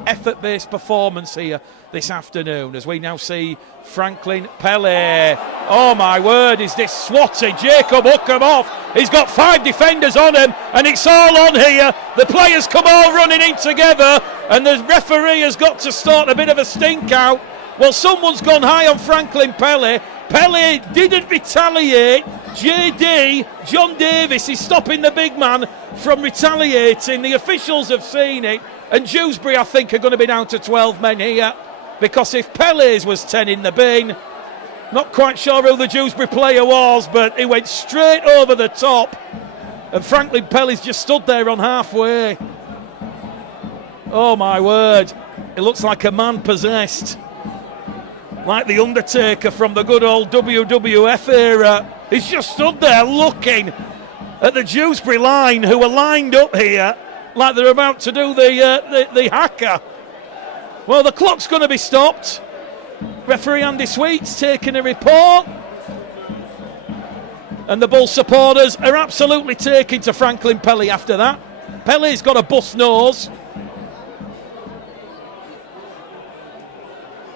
effort-based performance here this afternoon, as we now see Franklin Pele. Oh my word, is this swatted Jacob Hookham off? He's got 5 defenders on him, and it's all on here. The players come all running in together, and the referee has got to start a bit of a stink out. Well, someone's gone high on Franklin Pele. Pele didn't retaliate. JD, John Davis, is stopping the big man from retaliating. The officials have seen it, and Dewsbury, I think, are going to be down to 12 men here, because if Pele's was 10 in the bin, not quite sure who the Dewsbury player was, but he went straight over the top, and Franklin Pele's just stood there on halfway. Oh my word, it looks like a man possessed, like the Undertaker from the good old WWF era. He's just stood there looking at the Dewsbury line, who are lined up here like they're about to do the haka. Well, the clock's going to be stopped. Referee Andy Sweet's taking a report, and the Bull supporters are absolutely taking to Franklin Pele after that. Pele's got a bust nose,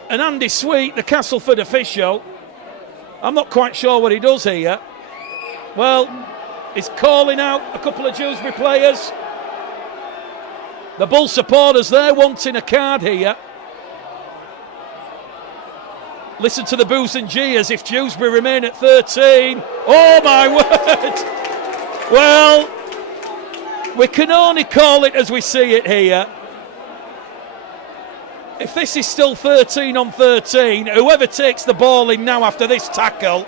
and Andy Sweet, the Castleford official, I'm not quite sure what he does here. Well, he's calling out a couple of Dewsbury players. The Bull supporters there wanting a card here. Listen to the boos and jeers if Dewsbury remain at 13. Oh my word! Well, we can only call it as we see it here. If this is still 13 on 13, whoever takes the ball in now after this tackle,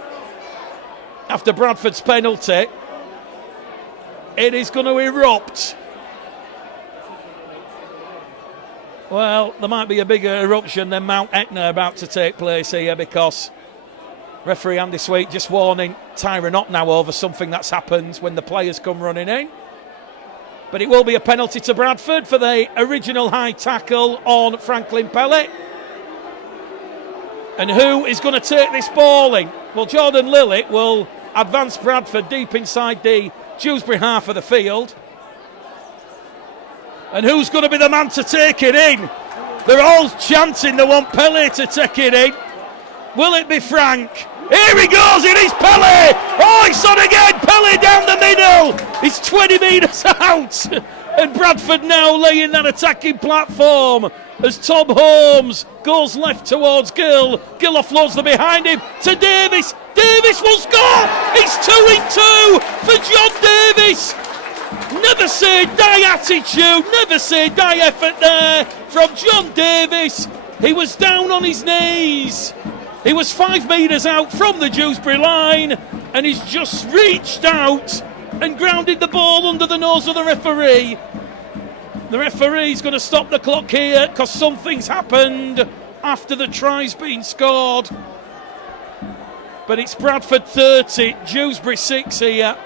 after Bradford's penalty, it is going to erupt. Well, there might be a bigger eruption than Mount Etna about to take place here, because referee Andy Sweet just warning Tyrone Ott now over something that's happened when the players come running in. But it will be a penalty to Bradford for the original high tackle on Franklin Pele. And who is going to take this ball in? Well, Jordan Lillett will advance Bradford deep inside the Dewsbury half of the field. And who's going to be the man to take it in? They're all chanting they want Pele to take it in. Will it be Frank? Here he goes, it is Pele! Oh, it's on again, Pele down the middle! He's 20 metres out! And Bradford now laying that attacking platform as Tom Holmes goes left towards Gill. Gill offloads the behind him to Davis. Davis will score! It's 2-2 for John Davis! Never say die attitude, never say die effort there from John Davis. He was down on his knees. He was 5 metres out from the Dewsbury line, and he's just reached out and grounded the ball under the nose of the referee. The referee's going to stop the clock here because something's happened. after the try's been scored. But it's Bradford 30, Dewsbury 6 here.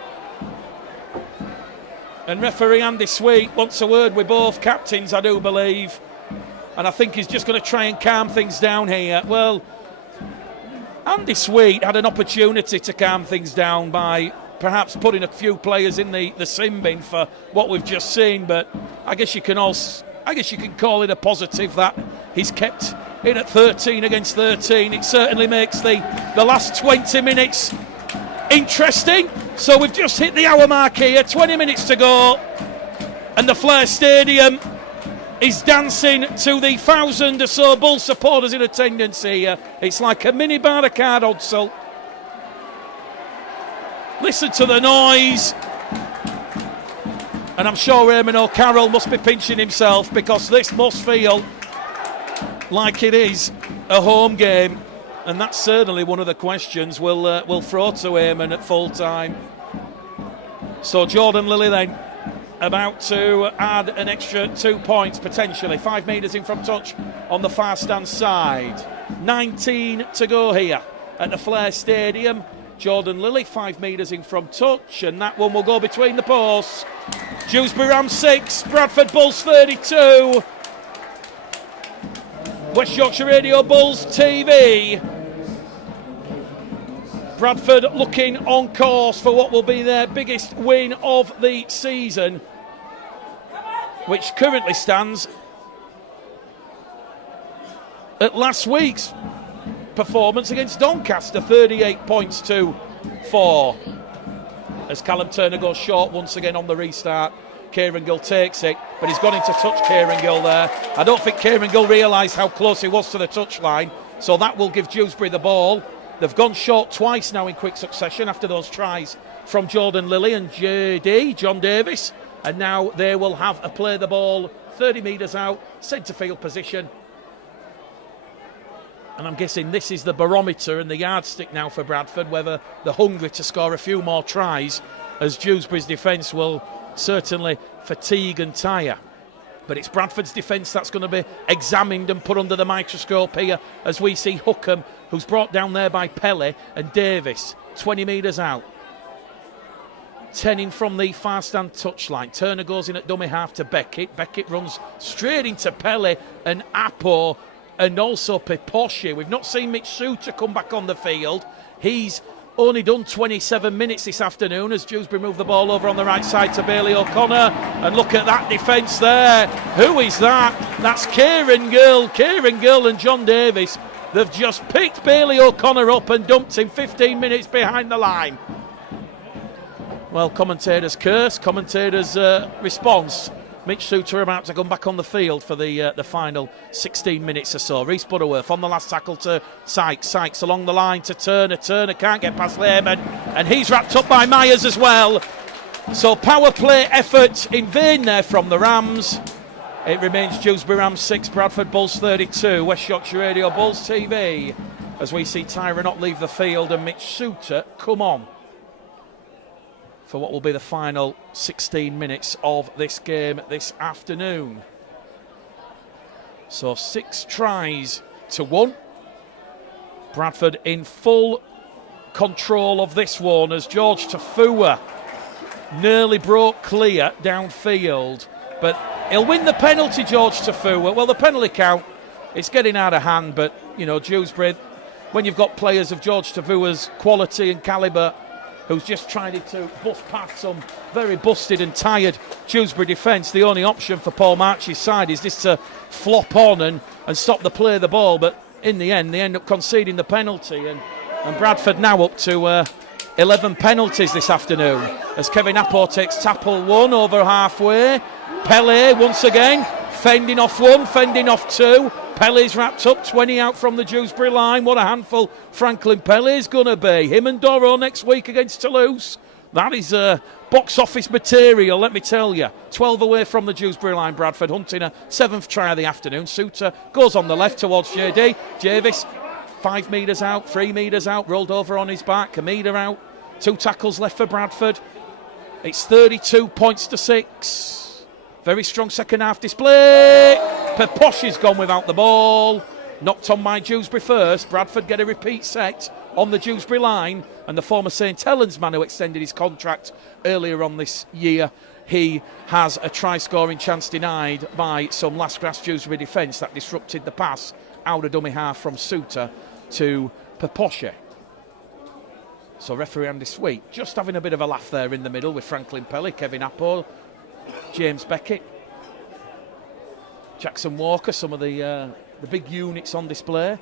And referee Andy Sweet wants a word with both captains, I do believe. And I think he's just going to try and calm things down here. Well, Andy Sweet had an opportunity to calm things down by perhaps putting a few players in the sin bin for what we've just seen, but I guess you can call it a positive that he's kept it at 13 against 13. It certainly makes the last 20 minutes interesting. So we've just hit the hour mark here, 20 minutes to go, and the Flair Stadium is dancing to the 1,000 or so Bull supporters in attendance here. It's like a mini Barricade Odsel. Listen to the noise. And I'm sure Eamon O'Carroll must be pinching himself, because this must feel like it is a home game. And that's certainly one of the questions we'll throw to Eamon at full time. So Jordan Lilly then about to add an extra 2 points potentially. 5 metres in from touch on the far stand side. 19 to go here at the Flair Stadium. Jordan Lilly 5 metres in from touch, and that one will go between the posts. Dewsbury Rams 6, Bradford Bulls 32. West Yorkshire Radio Bulls TV. Bradford looking on course for what will be their biggest win of the season, which currently stands at last week's performance against Doncaster, 38 points to 4. As Callum Turner goes short once again on the restart. Kieran Gill takes it, but he's gone into touch, Kieran Gill there. I don't think Kieran Gill realised how close he was to the touchline, so that will give Dewsbury the ball. They've gone short twice now in quick succession after those tries from Jordan Lilly and JD, John Davis, and now they will have a play the ball 30 metres out, centre field position. And I'm guessing this is the barometer and the yardstick now for Bradford, whether they're hungry to score a few more tries, as Dewsbury's defence will certainly fatigue and tire. But it's Bradford's defence that's going to be examined and put under the microscope here, as we see Hookham, who's brought down there by Pele, and Davis, 20 metres out. 10 in from the far stand touchline. Turner goes in at dummy half to Beckett. Beckett runs straight into Pele and Apo, and also Peposhi. We've not seen Mitch Suter come back on the field. He's only done 27 minutes this afternoon, as Dewsbury move the ball over on the right side to Bailey O'Connor. And look at that defence there. Who is that? That's Kieran Gill. Kieran Gill and John Davis. They've just picked Bailey O'Connor up and dumped him 15 minutes behind the line. Well, commentators' curse, commentators' response. Mitch Suter about to come back on the field for the final 16 minutes or so. Reece Butterworth on the last tackle to Sykes. Sykes along the line to Turner. Turner can't get past Lehman, and he's wrapped up by Myers as well. So power play effort in vain there from the Rams. It remains Dewsbury Rams 6, Bradford Bulls 32. West Yorkshire Radio Bulls TV, as we see Tyra Knott leave the field and Mitch Suter come on for what will be the final 16 minutes of this game this afternoon. So 6 tries to 1. Bradford in full control of this one, as George Tafua nearly broke clear downfield. But he'll win the penalty, George Tafua. Well, the penalty count, it's getting out of hand, but, you know, Dewsbury, when you've got players of George Tafua's quality and calibre, who's just trying to bust past some very busted and tired Dewsbury defence, the only option for Paul March's side is just to flop on and stop the play of the ball. But in the end, they end up conceding the penalty. And Bradford now up to 11 penalties this afternoon, as Kevin Apo takes tackle 1 over halfway. Pele once again fending off 1, fending off 2. Pele's wrapped up, 20 out from the Dewsbury line. What a handful Franklin Pele's going to be. Him and Doro next week against Toulouse. That is box office material, let me tell you. 12 away from the Dewsbury line, Bradford hunting a 7th try of the afternoon. Suter goes on the left towards JD. Davis, 5 metres out, 3 metres out, rolled over on his back, a metre out. 2 tackles left for Bradford. It's 32 points to 6. Very strong second half display. Peposhi's gone without the ball. knocked on by Dewsbury first. Bradford get a repeat set on the Dewsbury line, and the former St Helens man who extended his contract earlier on this year, he has a try-scoring chance denied by some last-grass Dewsbury defence that disrupted the pass out of dummy half from Suter to Peposche. So referee Andy Sweet just having a bit of a laugh there in the middle with Franklin Pelly, Kevin Apple, James Beckett, Jackson Walker, some of the big units on display.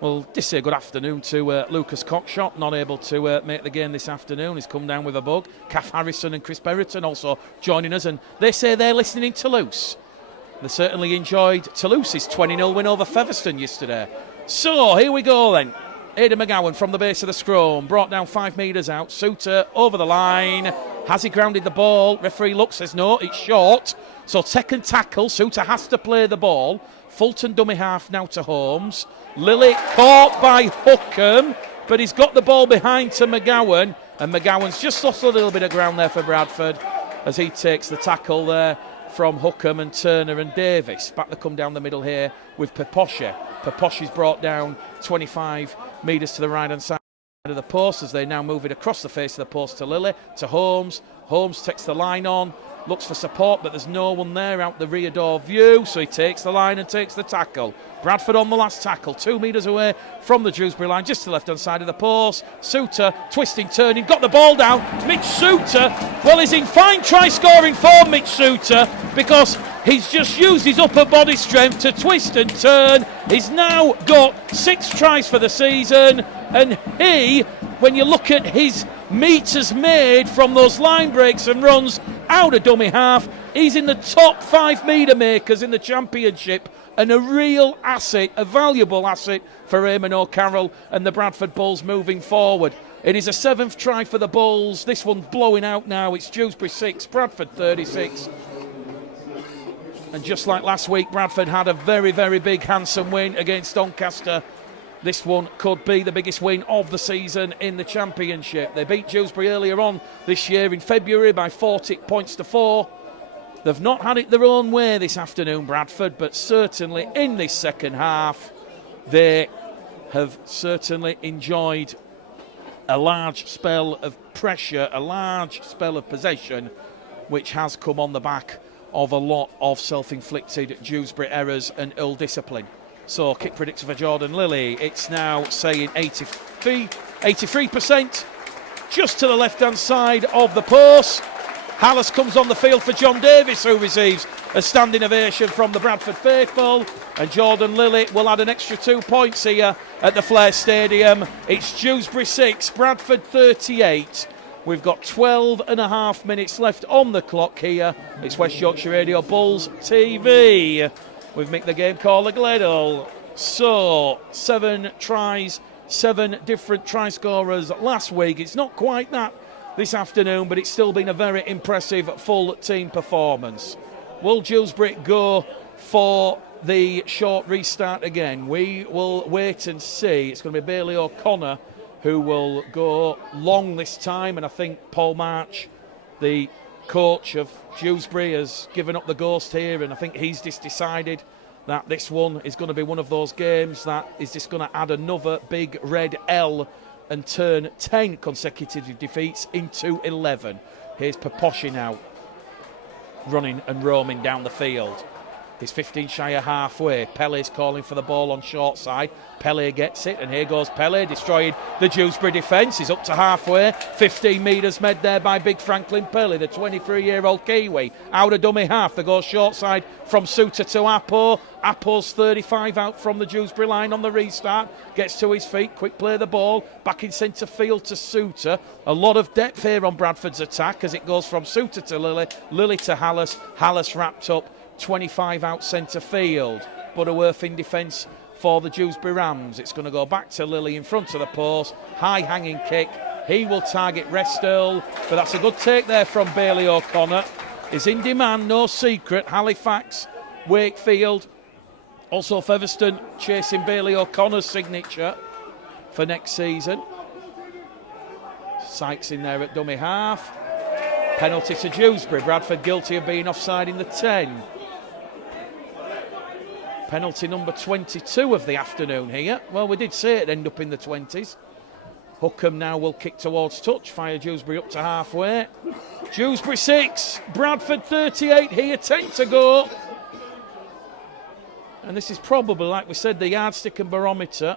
Well, just say good afternoon to Lucas Cockshott, not able to make the game this afternoon. He's come down with a bug. Kath Harrison and Chris Berriton also joining us, and they say they're listening in Toulouse. They certainly enjoyed Toulouse's 20-0 win over Featherstone yesterday. So, here we go then. Aidan McGowan from the base of the scrum, brought down 5 metres out. Suter over the line. Has he grounded the ball? Referee looks, says no, it's short. So, second tackle. Suter has to play the ball. Fulton dummy half now to Holmes. Lilly caught by Hookham, but he's got the ball behind to McGowan, and McGowan's just lost a little bit of ground there for Bradford as he takes the tackle there from Hookham and Turner and Davis. Back to come down the middle here with Peposche. Peposche's brought down 25 metres to the right-hand side of the post as they now move it across the face of the post to Lilly, to Holmes. Holmes takes the line on, looks for support, but there's no one there out the rear door view, so he takes the line and takes the tackle. Bradford on the last tackle, 2 metres away from the Dewsbury line, just to the left-hand side of the post. Suter, twisting, turning, got the ball down. Mitch Suter, well, he's in fine try-scoring form, Mitch Suter, because he's just used his upper body strength to twist and turn. He's now got 6 tries for the season, and he, when you look at his metres made from those line breaks and runs out of dummy half, he's in the top 5 metre makers in the championship, and a real asset, a valuable asset for Eamon O'Carroll and the Bradford Bulls moving forward. It is a 7th try for the Bulls. This one's blowing out now. It's Dewsbury 6, Bradford 36. And just like last week, Bradford had a very, very big, handsome win against Doncaster. This one could be the biggest win of the season in the championship. They beat Dewsbury earlier on this year in February by 40 points to 4. They've not had it their own way this afternoon, Bradford, but certainly in this second half, they have certainly enjoyed a large spell of pressure, a large spell of possession, which has come on the back of a lot of self-inflicted Dewsbury errors and ill discipline. So, kick predictor for Jordan Lilly, it's now saying 83%, just to the left-hand side of the post. Hallis comes on the field for John Davis, who receives a standing ovation from the Bradford faithful, and Jordan Lilly will add an extra 2 points here at the Flair Stadium. It's Dewsbury 6, Bradford 38. We've got 12 and a half minutes left on the clock here. It's West Yorkshire Radio Bulls TV with Mick the Game Caller Gledall. So, 7 tries, 7 different try scorers last week. It's not quite that this afternoon, but it's still been a very impressive full team performance. Will Dewsbury go for the short restart again? We will wait and see. It's going to be Bailey O'Connor who will go long this time, and I think Paul March, the coach of Dewsbury, has given up the ghost here, and I think he's just decided that this one is going to be one of those games that is just going to add another big red L and turn 10 consecutive defeats into 11. Here's Peposche now, running and roaming down the field. He's 15 shy of halfway. Pelle's calling for the ball on short side. Pelle gets it, and here goes Pelle, destroying the Dewsbury defence. He's up to halfway. 15 metres made there by big Franklin Pelle, the 23-year-old Kiwi. Out of dummy half, they go short side from Suter to Appo. Appo's 35 out from the Dewsbury line on the restart. Gets to his feet, quick play the ball. Back in centre field to Suter. A lot of depth here on Bradford's attack as it goes from Suter to Lilly. Lilly to Hallis. Hallis wrapped up. 25 out centre field. Butterworth in defence for the Dewsbury Rams. It's going to go back to Lilly in front of the post. High hanging kick. He will target Restall, but that's a good take there from Bailey O'Connor. Is in demand, no secret. Halifax, Wakefield, also Featherstone chasing Bailey O'Connor's signature for next season. Sykes in there at dummy half. Penalty to Dewsbury. Bradford guilty of being offside in the 10. Penalty number 22 of the afternoon here. Well, we did say it'd end up in the 20s. Hookham now will kick towards touch, fire Dewsbury up to halfway. Dewsbury 6, Bradford 38 here, 10 to go. And this is probably, like we said, the yardstick and barometer.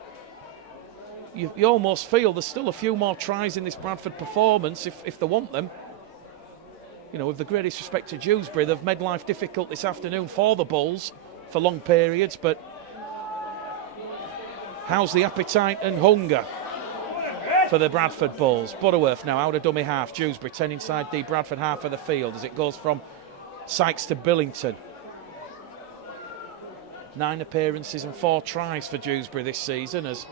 You almost feel there's still a few more tries in this Bradford performance if they want them. You know, with the greatest respect to Dewsbury, they've made life difficult this afternoon for the Bulls for long periods, but how's the appetite and hunger for the Bradford Bulls? Butterworth now out of dummy half. Dewsbury 10 inside the Bradford half of the field as it goes from Sykes to Billington. 9 appearances and 4 tries for Dewsbury this season as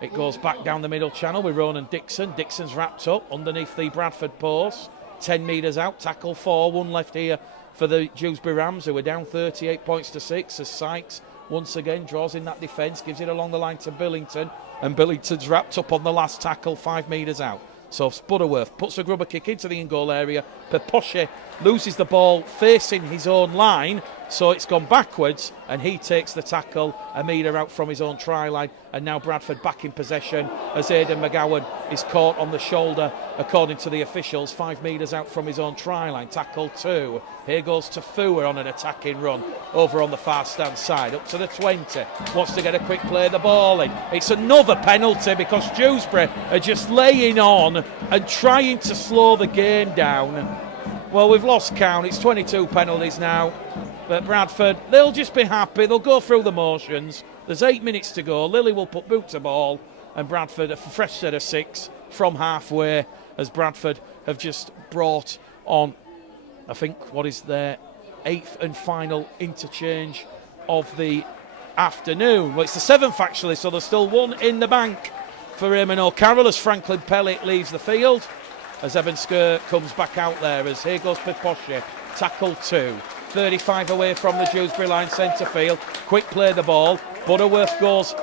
it goes back down the middle channel with Ronan Dixon. Dixon's wrapped up underneath the Bradford post. 10 metres out, tackle 4, 1 left here for the Dewsbury Rams, who are down 38 points to 6 as Sykes once again draws in that defence, gives it along the line to Billington, and Billington's wrapped up on the last tackle 5 metres out. So Butterworth puts a grubber kick into the in-goal area. Peposche loses the ball facing his own line, so it's gone backwards, and he takes the tackle a metre out from his own try line. And now Bradford back in possession as Aidan McGowan is caught on the shoulder, according to the officials, 5 metres out from his own try line. Tackle 2. Here goes to Fua on an attacking run over on the far stand side, up to the 20. Wants to get a quick play of the ball in. It's another penalty because Dewsbury are just laying on and trying to slow the game down. Well, we've lost count. It's 22 penalties now. But Bradford, they'll just be happy. They'll go through the motions. There's 8 minutes to go. Lily will put boot to ball. And Bradford, a fresh set of 6 from halfway, as Bradford have just brought on, I think, what is their 8th and final interchange of the afternoon. Well, it's the 7th, actually, so there's still 1 in the bank for Eamon O'Carroll as Franklin Pellet leaves the field. As Evan Skur comes back out there, as here goes Peposche. Tackle 2. 35 away from the Dewsbury line, centre field. Quick play the ball. Butterworth goes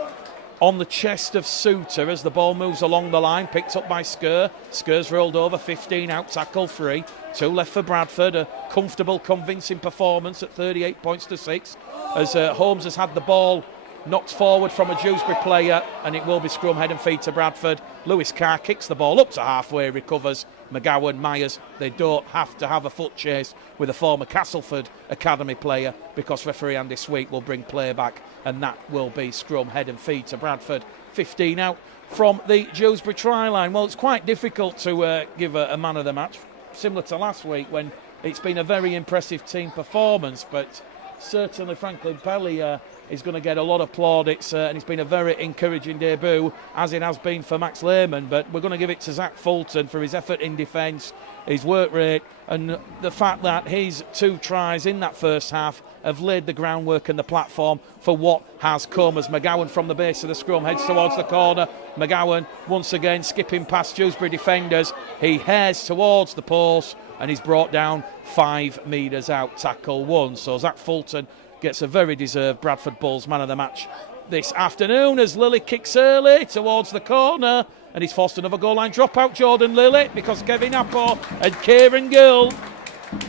on the chest of Suter as the ball moves along the line. Picked up by Skur. Skur's rolled over, 15 out, tackle 3. 2 left for Bradford. A comfortable, convincing performance at 38 points to 6. As Holmes has had the ball knocked forward from a Dewsbury player, and it will be scrum head and feet to Bradford. Lewis Carr kicks the ball up to halfway, recovers. McGowan, Myers, they don't have to have a foot chase with a former Castleford Academy player because referee Andy Sweet will bring play back, and that will be scrum head and feet to Bradford. 15 out from the Dewsbury try line. Well, it's quite difficult to give a man of the match, similar to last week when it's been a very impressive team performance, but certainly Franklin Pelly is going to get a lot of plaudits, and it's been a very encouraging debut, as it has been for Max Lehman. But we're going to give it to Zach Fulton for his effort in defence, his work rate, and the fact that his 2 tries in that first half have laid the groundwork and the platform for what has come. As McGowan from the base of the scrum heads towards the corner. McGowan once again skipping past Dewsbury defenders. He heads towards the post and he's brought down 5 metres out, tackle 1. So Zach Fulton gets a very deserved Bradford Bulls man of the match this afternoon as Lilly kicks early towards the corner, and he's forced another goal line dropout, Jordan Lilly, because Kevin Appo and Kieran Gill,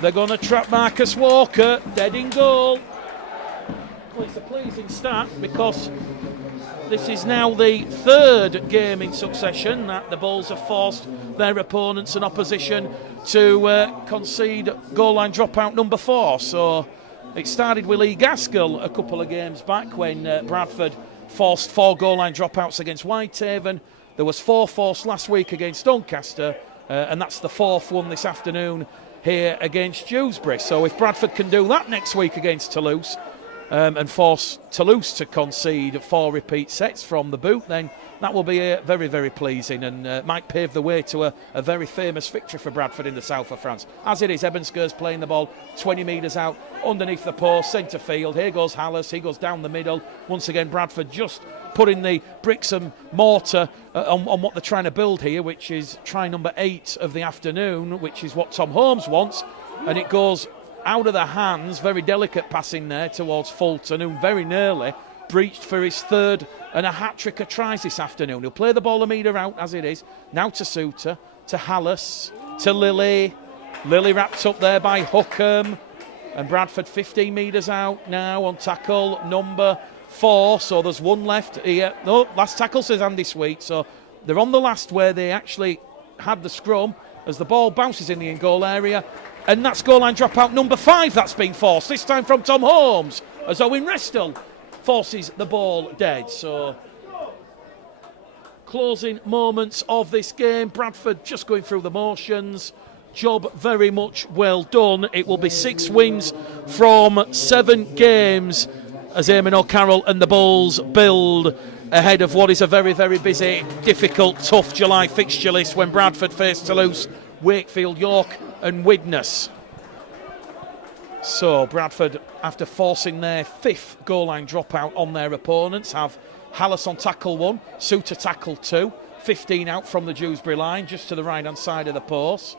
they're going to trap Marcus Walker dead in goal. Well, it's a pleasing start because this is now the 3rd game in succession that the Bulls have forced their opponents and opposition to concede goal line dropout number 4. So it started with Lee Gaskell a couple of games back when Bradford forced 4 goal line dropouts against Whitehaven. There was 4 forced last week against Doncaster, and that's the 4th one this afternoon here against Dewsbury. So if Bradford can do that next week against Toulouse and force Toulouse to concede 4 repeat sets from the boot, then that will be very, very pleasing and might pave the way to a very famous victory for Bradford in the south of France. As it is, Eben Skur's playing the ball 20 metres out underneath the post, centre field. Here goes Hallis, he goes down the middle. Once again, Bradford just putting the bricks and mortar on what they're trying to build here, which is try number 8 of the afternoon, which is what Tom Holmes wants. And it goes out of the hands, very delicate passing there towards Fulton, who very nearly breached for his 3rd and a hat-trick of tries this afternoon. He'll play the ball a metre out as it is. Now to Suter, to Hallis, to Lilly. Lilly wrapped up there by Hookham. And Bradford 15 metres out now on tackle number 4. So there's one left here. No, last tackle, says Andy Sweet. So they're on the last where they actually had the scrum as the ball bounces in the in-goal area. And that's goal line dropout number 5 that's been forced. This time from Tom Holmes as Owen Restall forces the ball dead. So closing moments of this game. Bradford just going through the motions. Job very much well done. It will be 6 wins from 7 games as Eamon O'Carroll and the Bulls build ahead of what is a very, very busy, difficult, tough July fixture list when Bradford face Toulouse, Wakefield, York and Widnes. So Bradford, after forcing their 5th goal line dropout on their opponents, have Hallis on tackle 1, Suter tackle 2, 15 out from the Dewsbury line, just to the right-hand side of the post.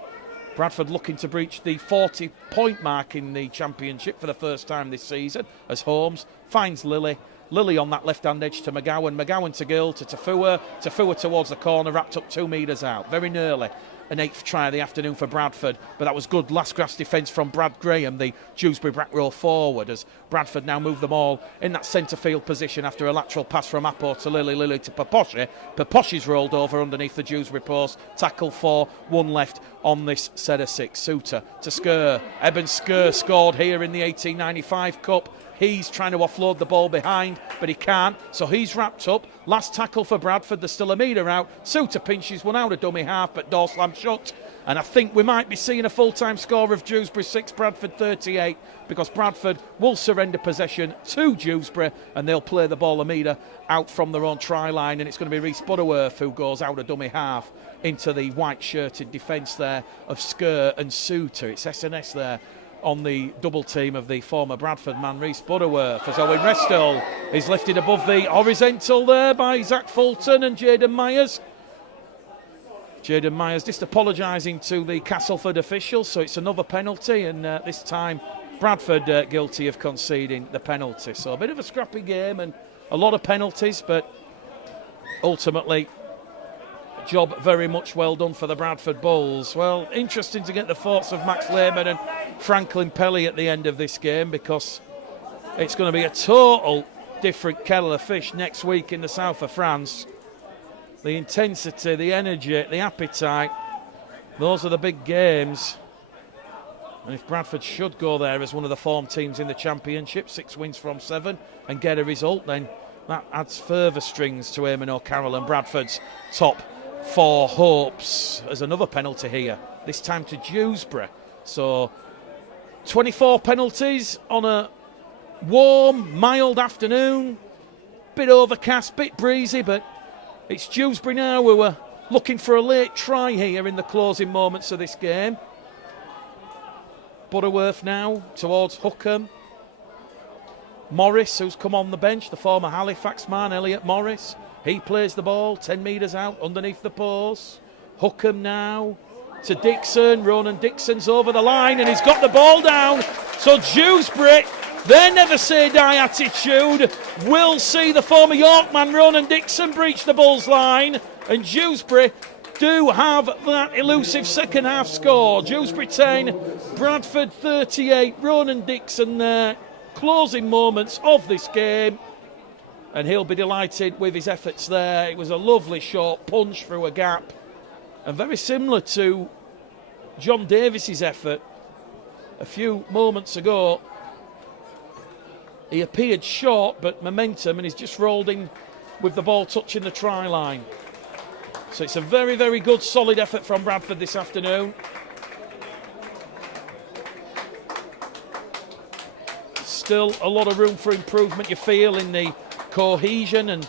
Bradford looking to breach the 40-point mark in the championship for the first time this season as Holmes finds Lilly. Lilly on that left-hand edge to McGowan. McGowan to Gill, to Tafua. Tafua towards the corner, wrapped up 2 metres out. Very nearly an 8th try of the afternoon for Bradford, but that was good last grass defence from Brad Graham, the Dewsbury back row forward, as Bradford now move them all in that centre field position after a lateral pass from Apo to Lilly, Lilly to Paposhi. Paposhi's rolled over underneath the Dewsbury post. Tackle 4, 1 left on this set of 6. Suter to Skur. Eben Skur scored here in the 1895 Cup. He's trying to offload the ball behind, but he can't, so he's wrapped up. Last tackle for Bradford, there's still a metre out. Suter pinches one out, a dummy half, but door slam shut. And I think we might be seeing a full-time score of Dewsbury 6, Bradford 38, because Bradford will surrender possession to Dewsbury and they'll play the ball a metre out from their own try line, and it's going to be Rhys Butterworth who goes out a dummy half into the white-shirted defence there of Skur and Suter. It's S&S there on the double team of the former Bradford man, Rhys Butterworth, as Owen Restall is lifted above the horizontal there by Zach Fulton and Jaden Myers. Jaden Myers just apologising to the Castleford officials, so it's another penalty, and this time Bradford guilty of conceding the penalty. So a bit of a scrappy game and a lot of penalties, but ultimately job very much well done for the Bradford Bulls. Well, interesting to get the thoughts of Max Lehman and Franklin Pelly at the end of this game, because it's going to be a total different kettle of fish next week in the south of France. The intensity, the energy, the appetite, those are the big games. And if Bradford should go there as one of the form teams in the championship, 6 wins from 7, and get a result, then that adds further strings to Eamon O'Carroll and Bradford's top 4 hopes. There's another penalty here, this time to Dewsbury. So 24 penalties on a warm, mild afternoon. Bit overcast, bit breezy, but it's Dewsbury now who are looking for a late try here in the closing moments of this game. Butterworth now towards Hookham. Morris, who's come on the bench, the former Halifax man, Elliot Morris. He plays the ball 10 metres out underneath the post. Hookham now to Dixon. Ronan Dixon's over the line and he's got the ball down. So Dewsbury, their never say die attitude, will see the former York man Ronan Dixon breach the Bulls line, and Dewsbury do have that elusive second half score. Dewsbury 10, Bradford 38. Ronan Dixon there, closing moments of this game, and he'll be delighted with his efforts there. It was a lovely short punch through a gap, and very similar to John Davis's effort a few moments ago. He appeared short, but momentum, and he's just rolled in with the ball touching the try line. So it's a very, very good, solid effort from Bradford this afternoon. Still a lot of room for improvement, you feel, in the cohesion and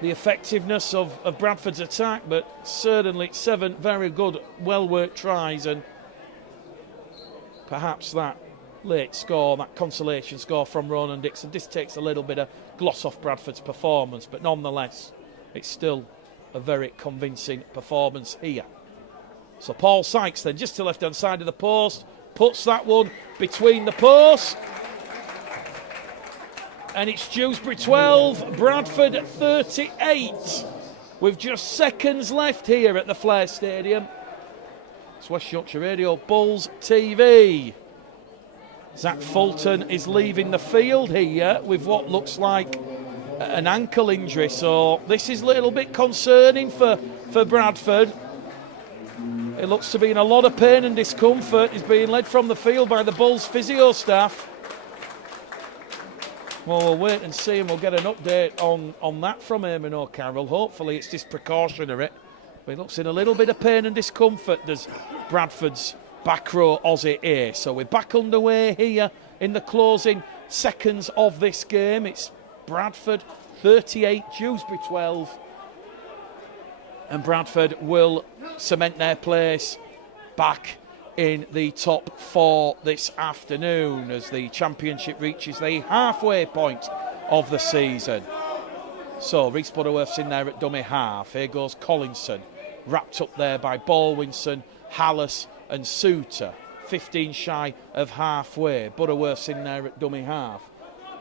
the effectiveness of Bradford's attack, but certainly 7 very good, well-worked tries, and perhaps that late score, that consolation score from Ronan Dixon, this takes a little bit of gloss off Bradford's performance, but nonetheless it's still a very convincing performance here. So Paul Sykes then, just to the left-hand side of the post, puts that one between the posts. And it's Dewsbury 12, Bradford 38, with just seconds left here at the Flair Stadium. It's West Yorkshire Radio, Bulls TV. Zach Fulton is leaving the field here with what looks like an ankle injury, so this is a little bit concerning for Bradford. It looks to be in a lot of pain and discomfort. He's being led from the field by the Bulls physio staff. Well, we'll wait and see, and we'll get an update on that from Eamon O'Carroll. Hopefully it's just precautionary. But he looks in a little bit of pain and discomfort. There's Bradford's back row Aussie A. So we're back underway here in the closing seconds of this game. It's Bradford 38, Dewsbury 12. And Bradford will cement their place back in the top 4 this afternoon as the championship reaches the halfway point of the season. So Reece Butterworth's in there at dummy half. Here goes Collinson, wrapped up there by Baldwinson, Hallis and Suter. 15 shy of halfway. Butterworth's in there at dummy half.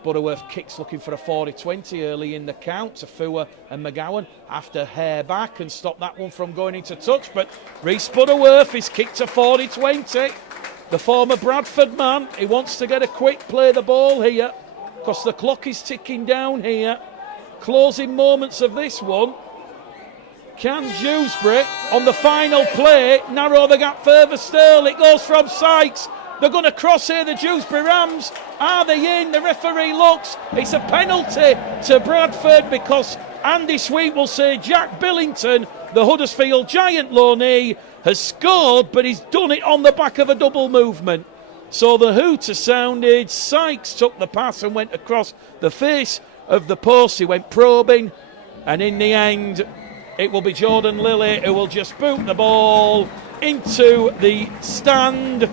Butterworth kicks looking for a 40-20 early in the count to Fua and McGowan after hair back and stop that one from going into touch. But Reece Butterworth is kicked to 40-20. The former Bradford man, he wants to get a quick play the ball here because the clock is ticking down here. Closing moments of this one. Can Dewsbury on the final play narrow the gap further still? It goes from Sykes. They're going to cross here, the Dewsbury Rams. Are they in? The referee looks. It's a penalty to Bradford because Andy Sweet will say Jack Billington, the Huddersfield Giant low knee, has scored, but he's done it on the back of a double movement. So the hooter sounded. Sykes took the pass and went across the face of the post. He went probing, and in the end, it will be Jordan Lilly who will just boot the ball into the stand.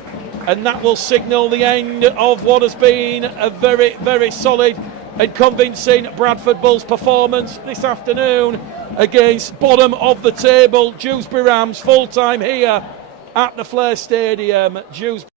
And that will signal the end of what has been a very, very solid and convincing Bradford Bulls performance this afternoon against bottom of the table Dewsbury Rams. Full time here at the Flair Stadium. Dewsbury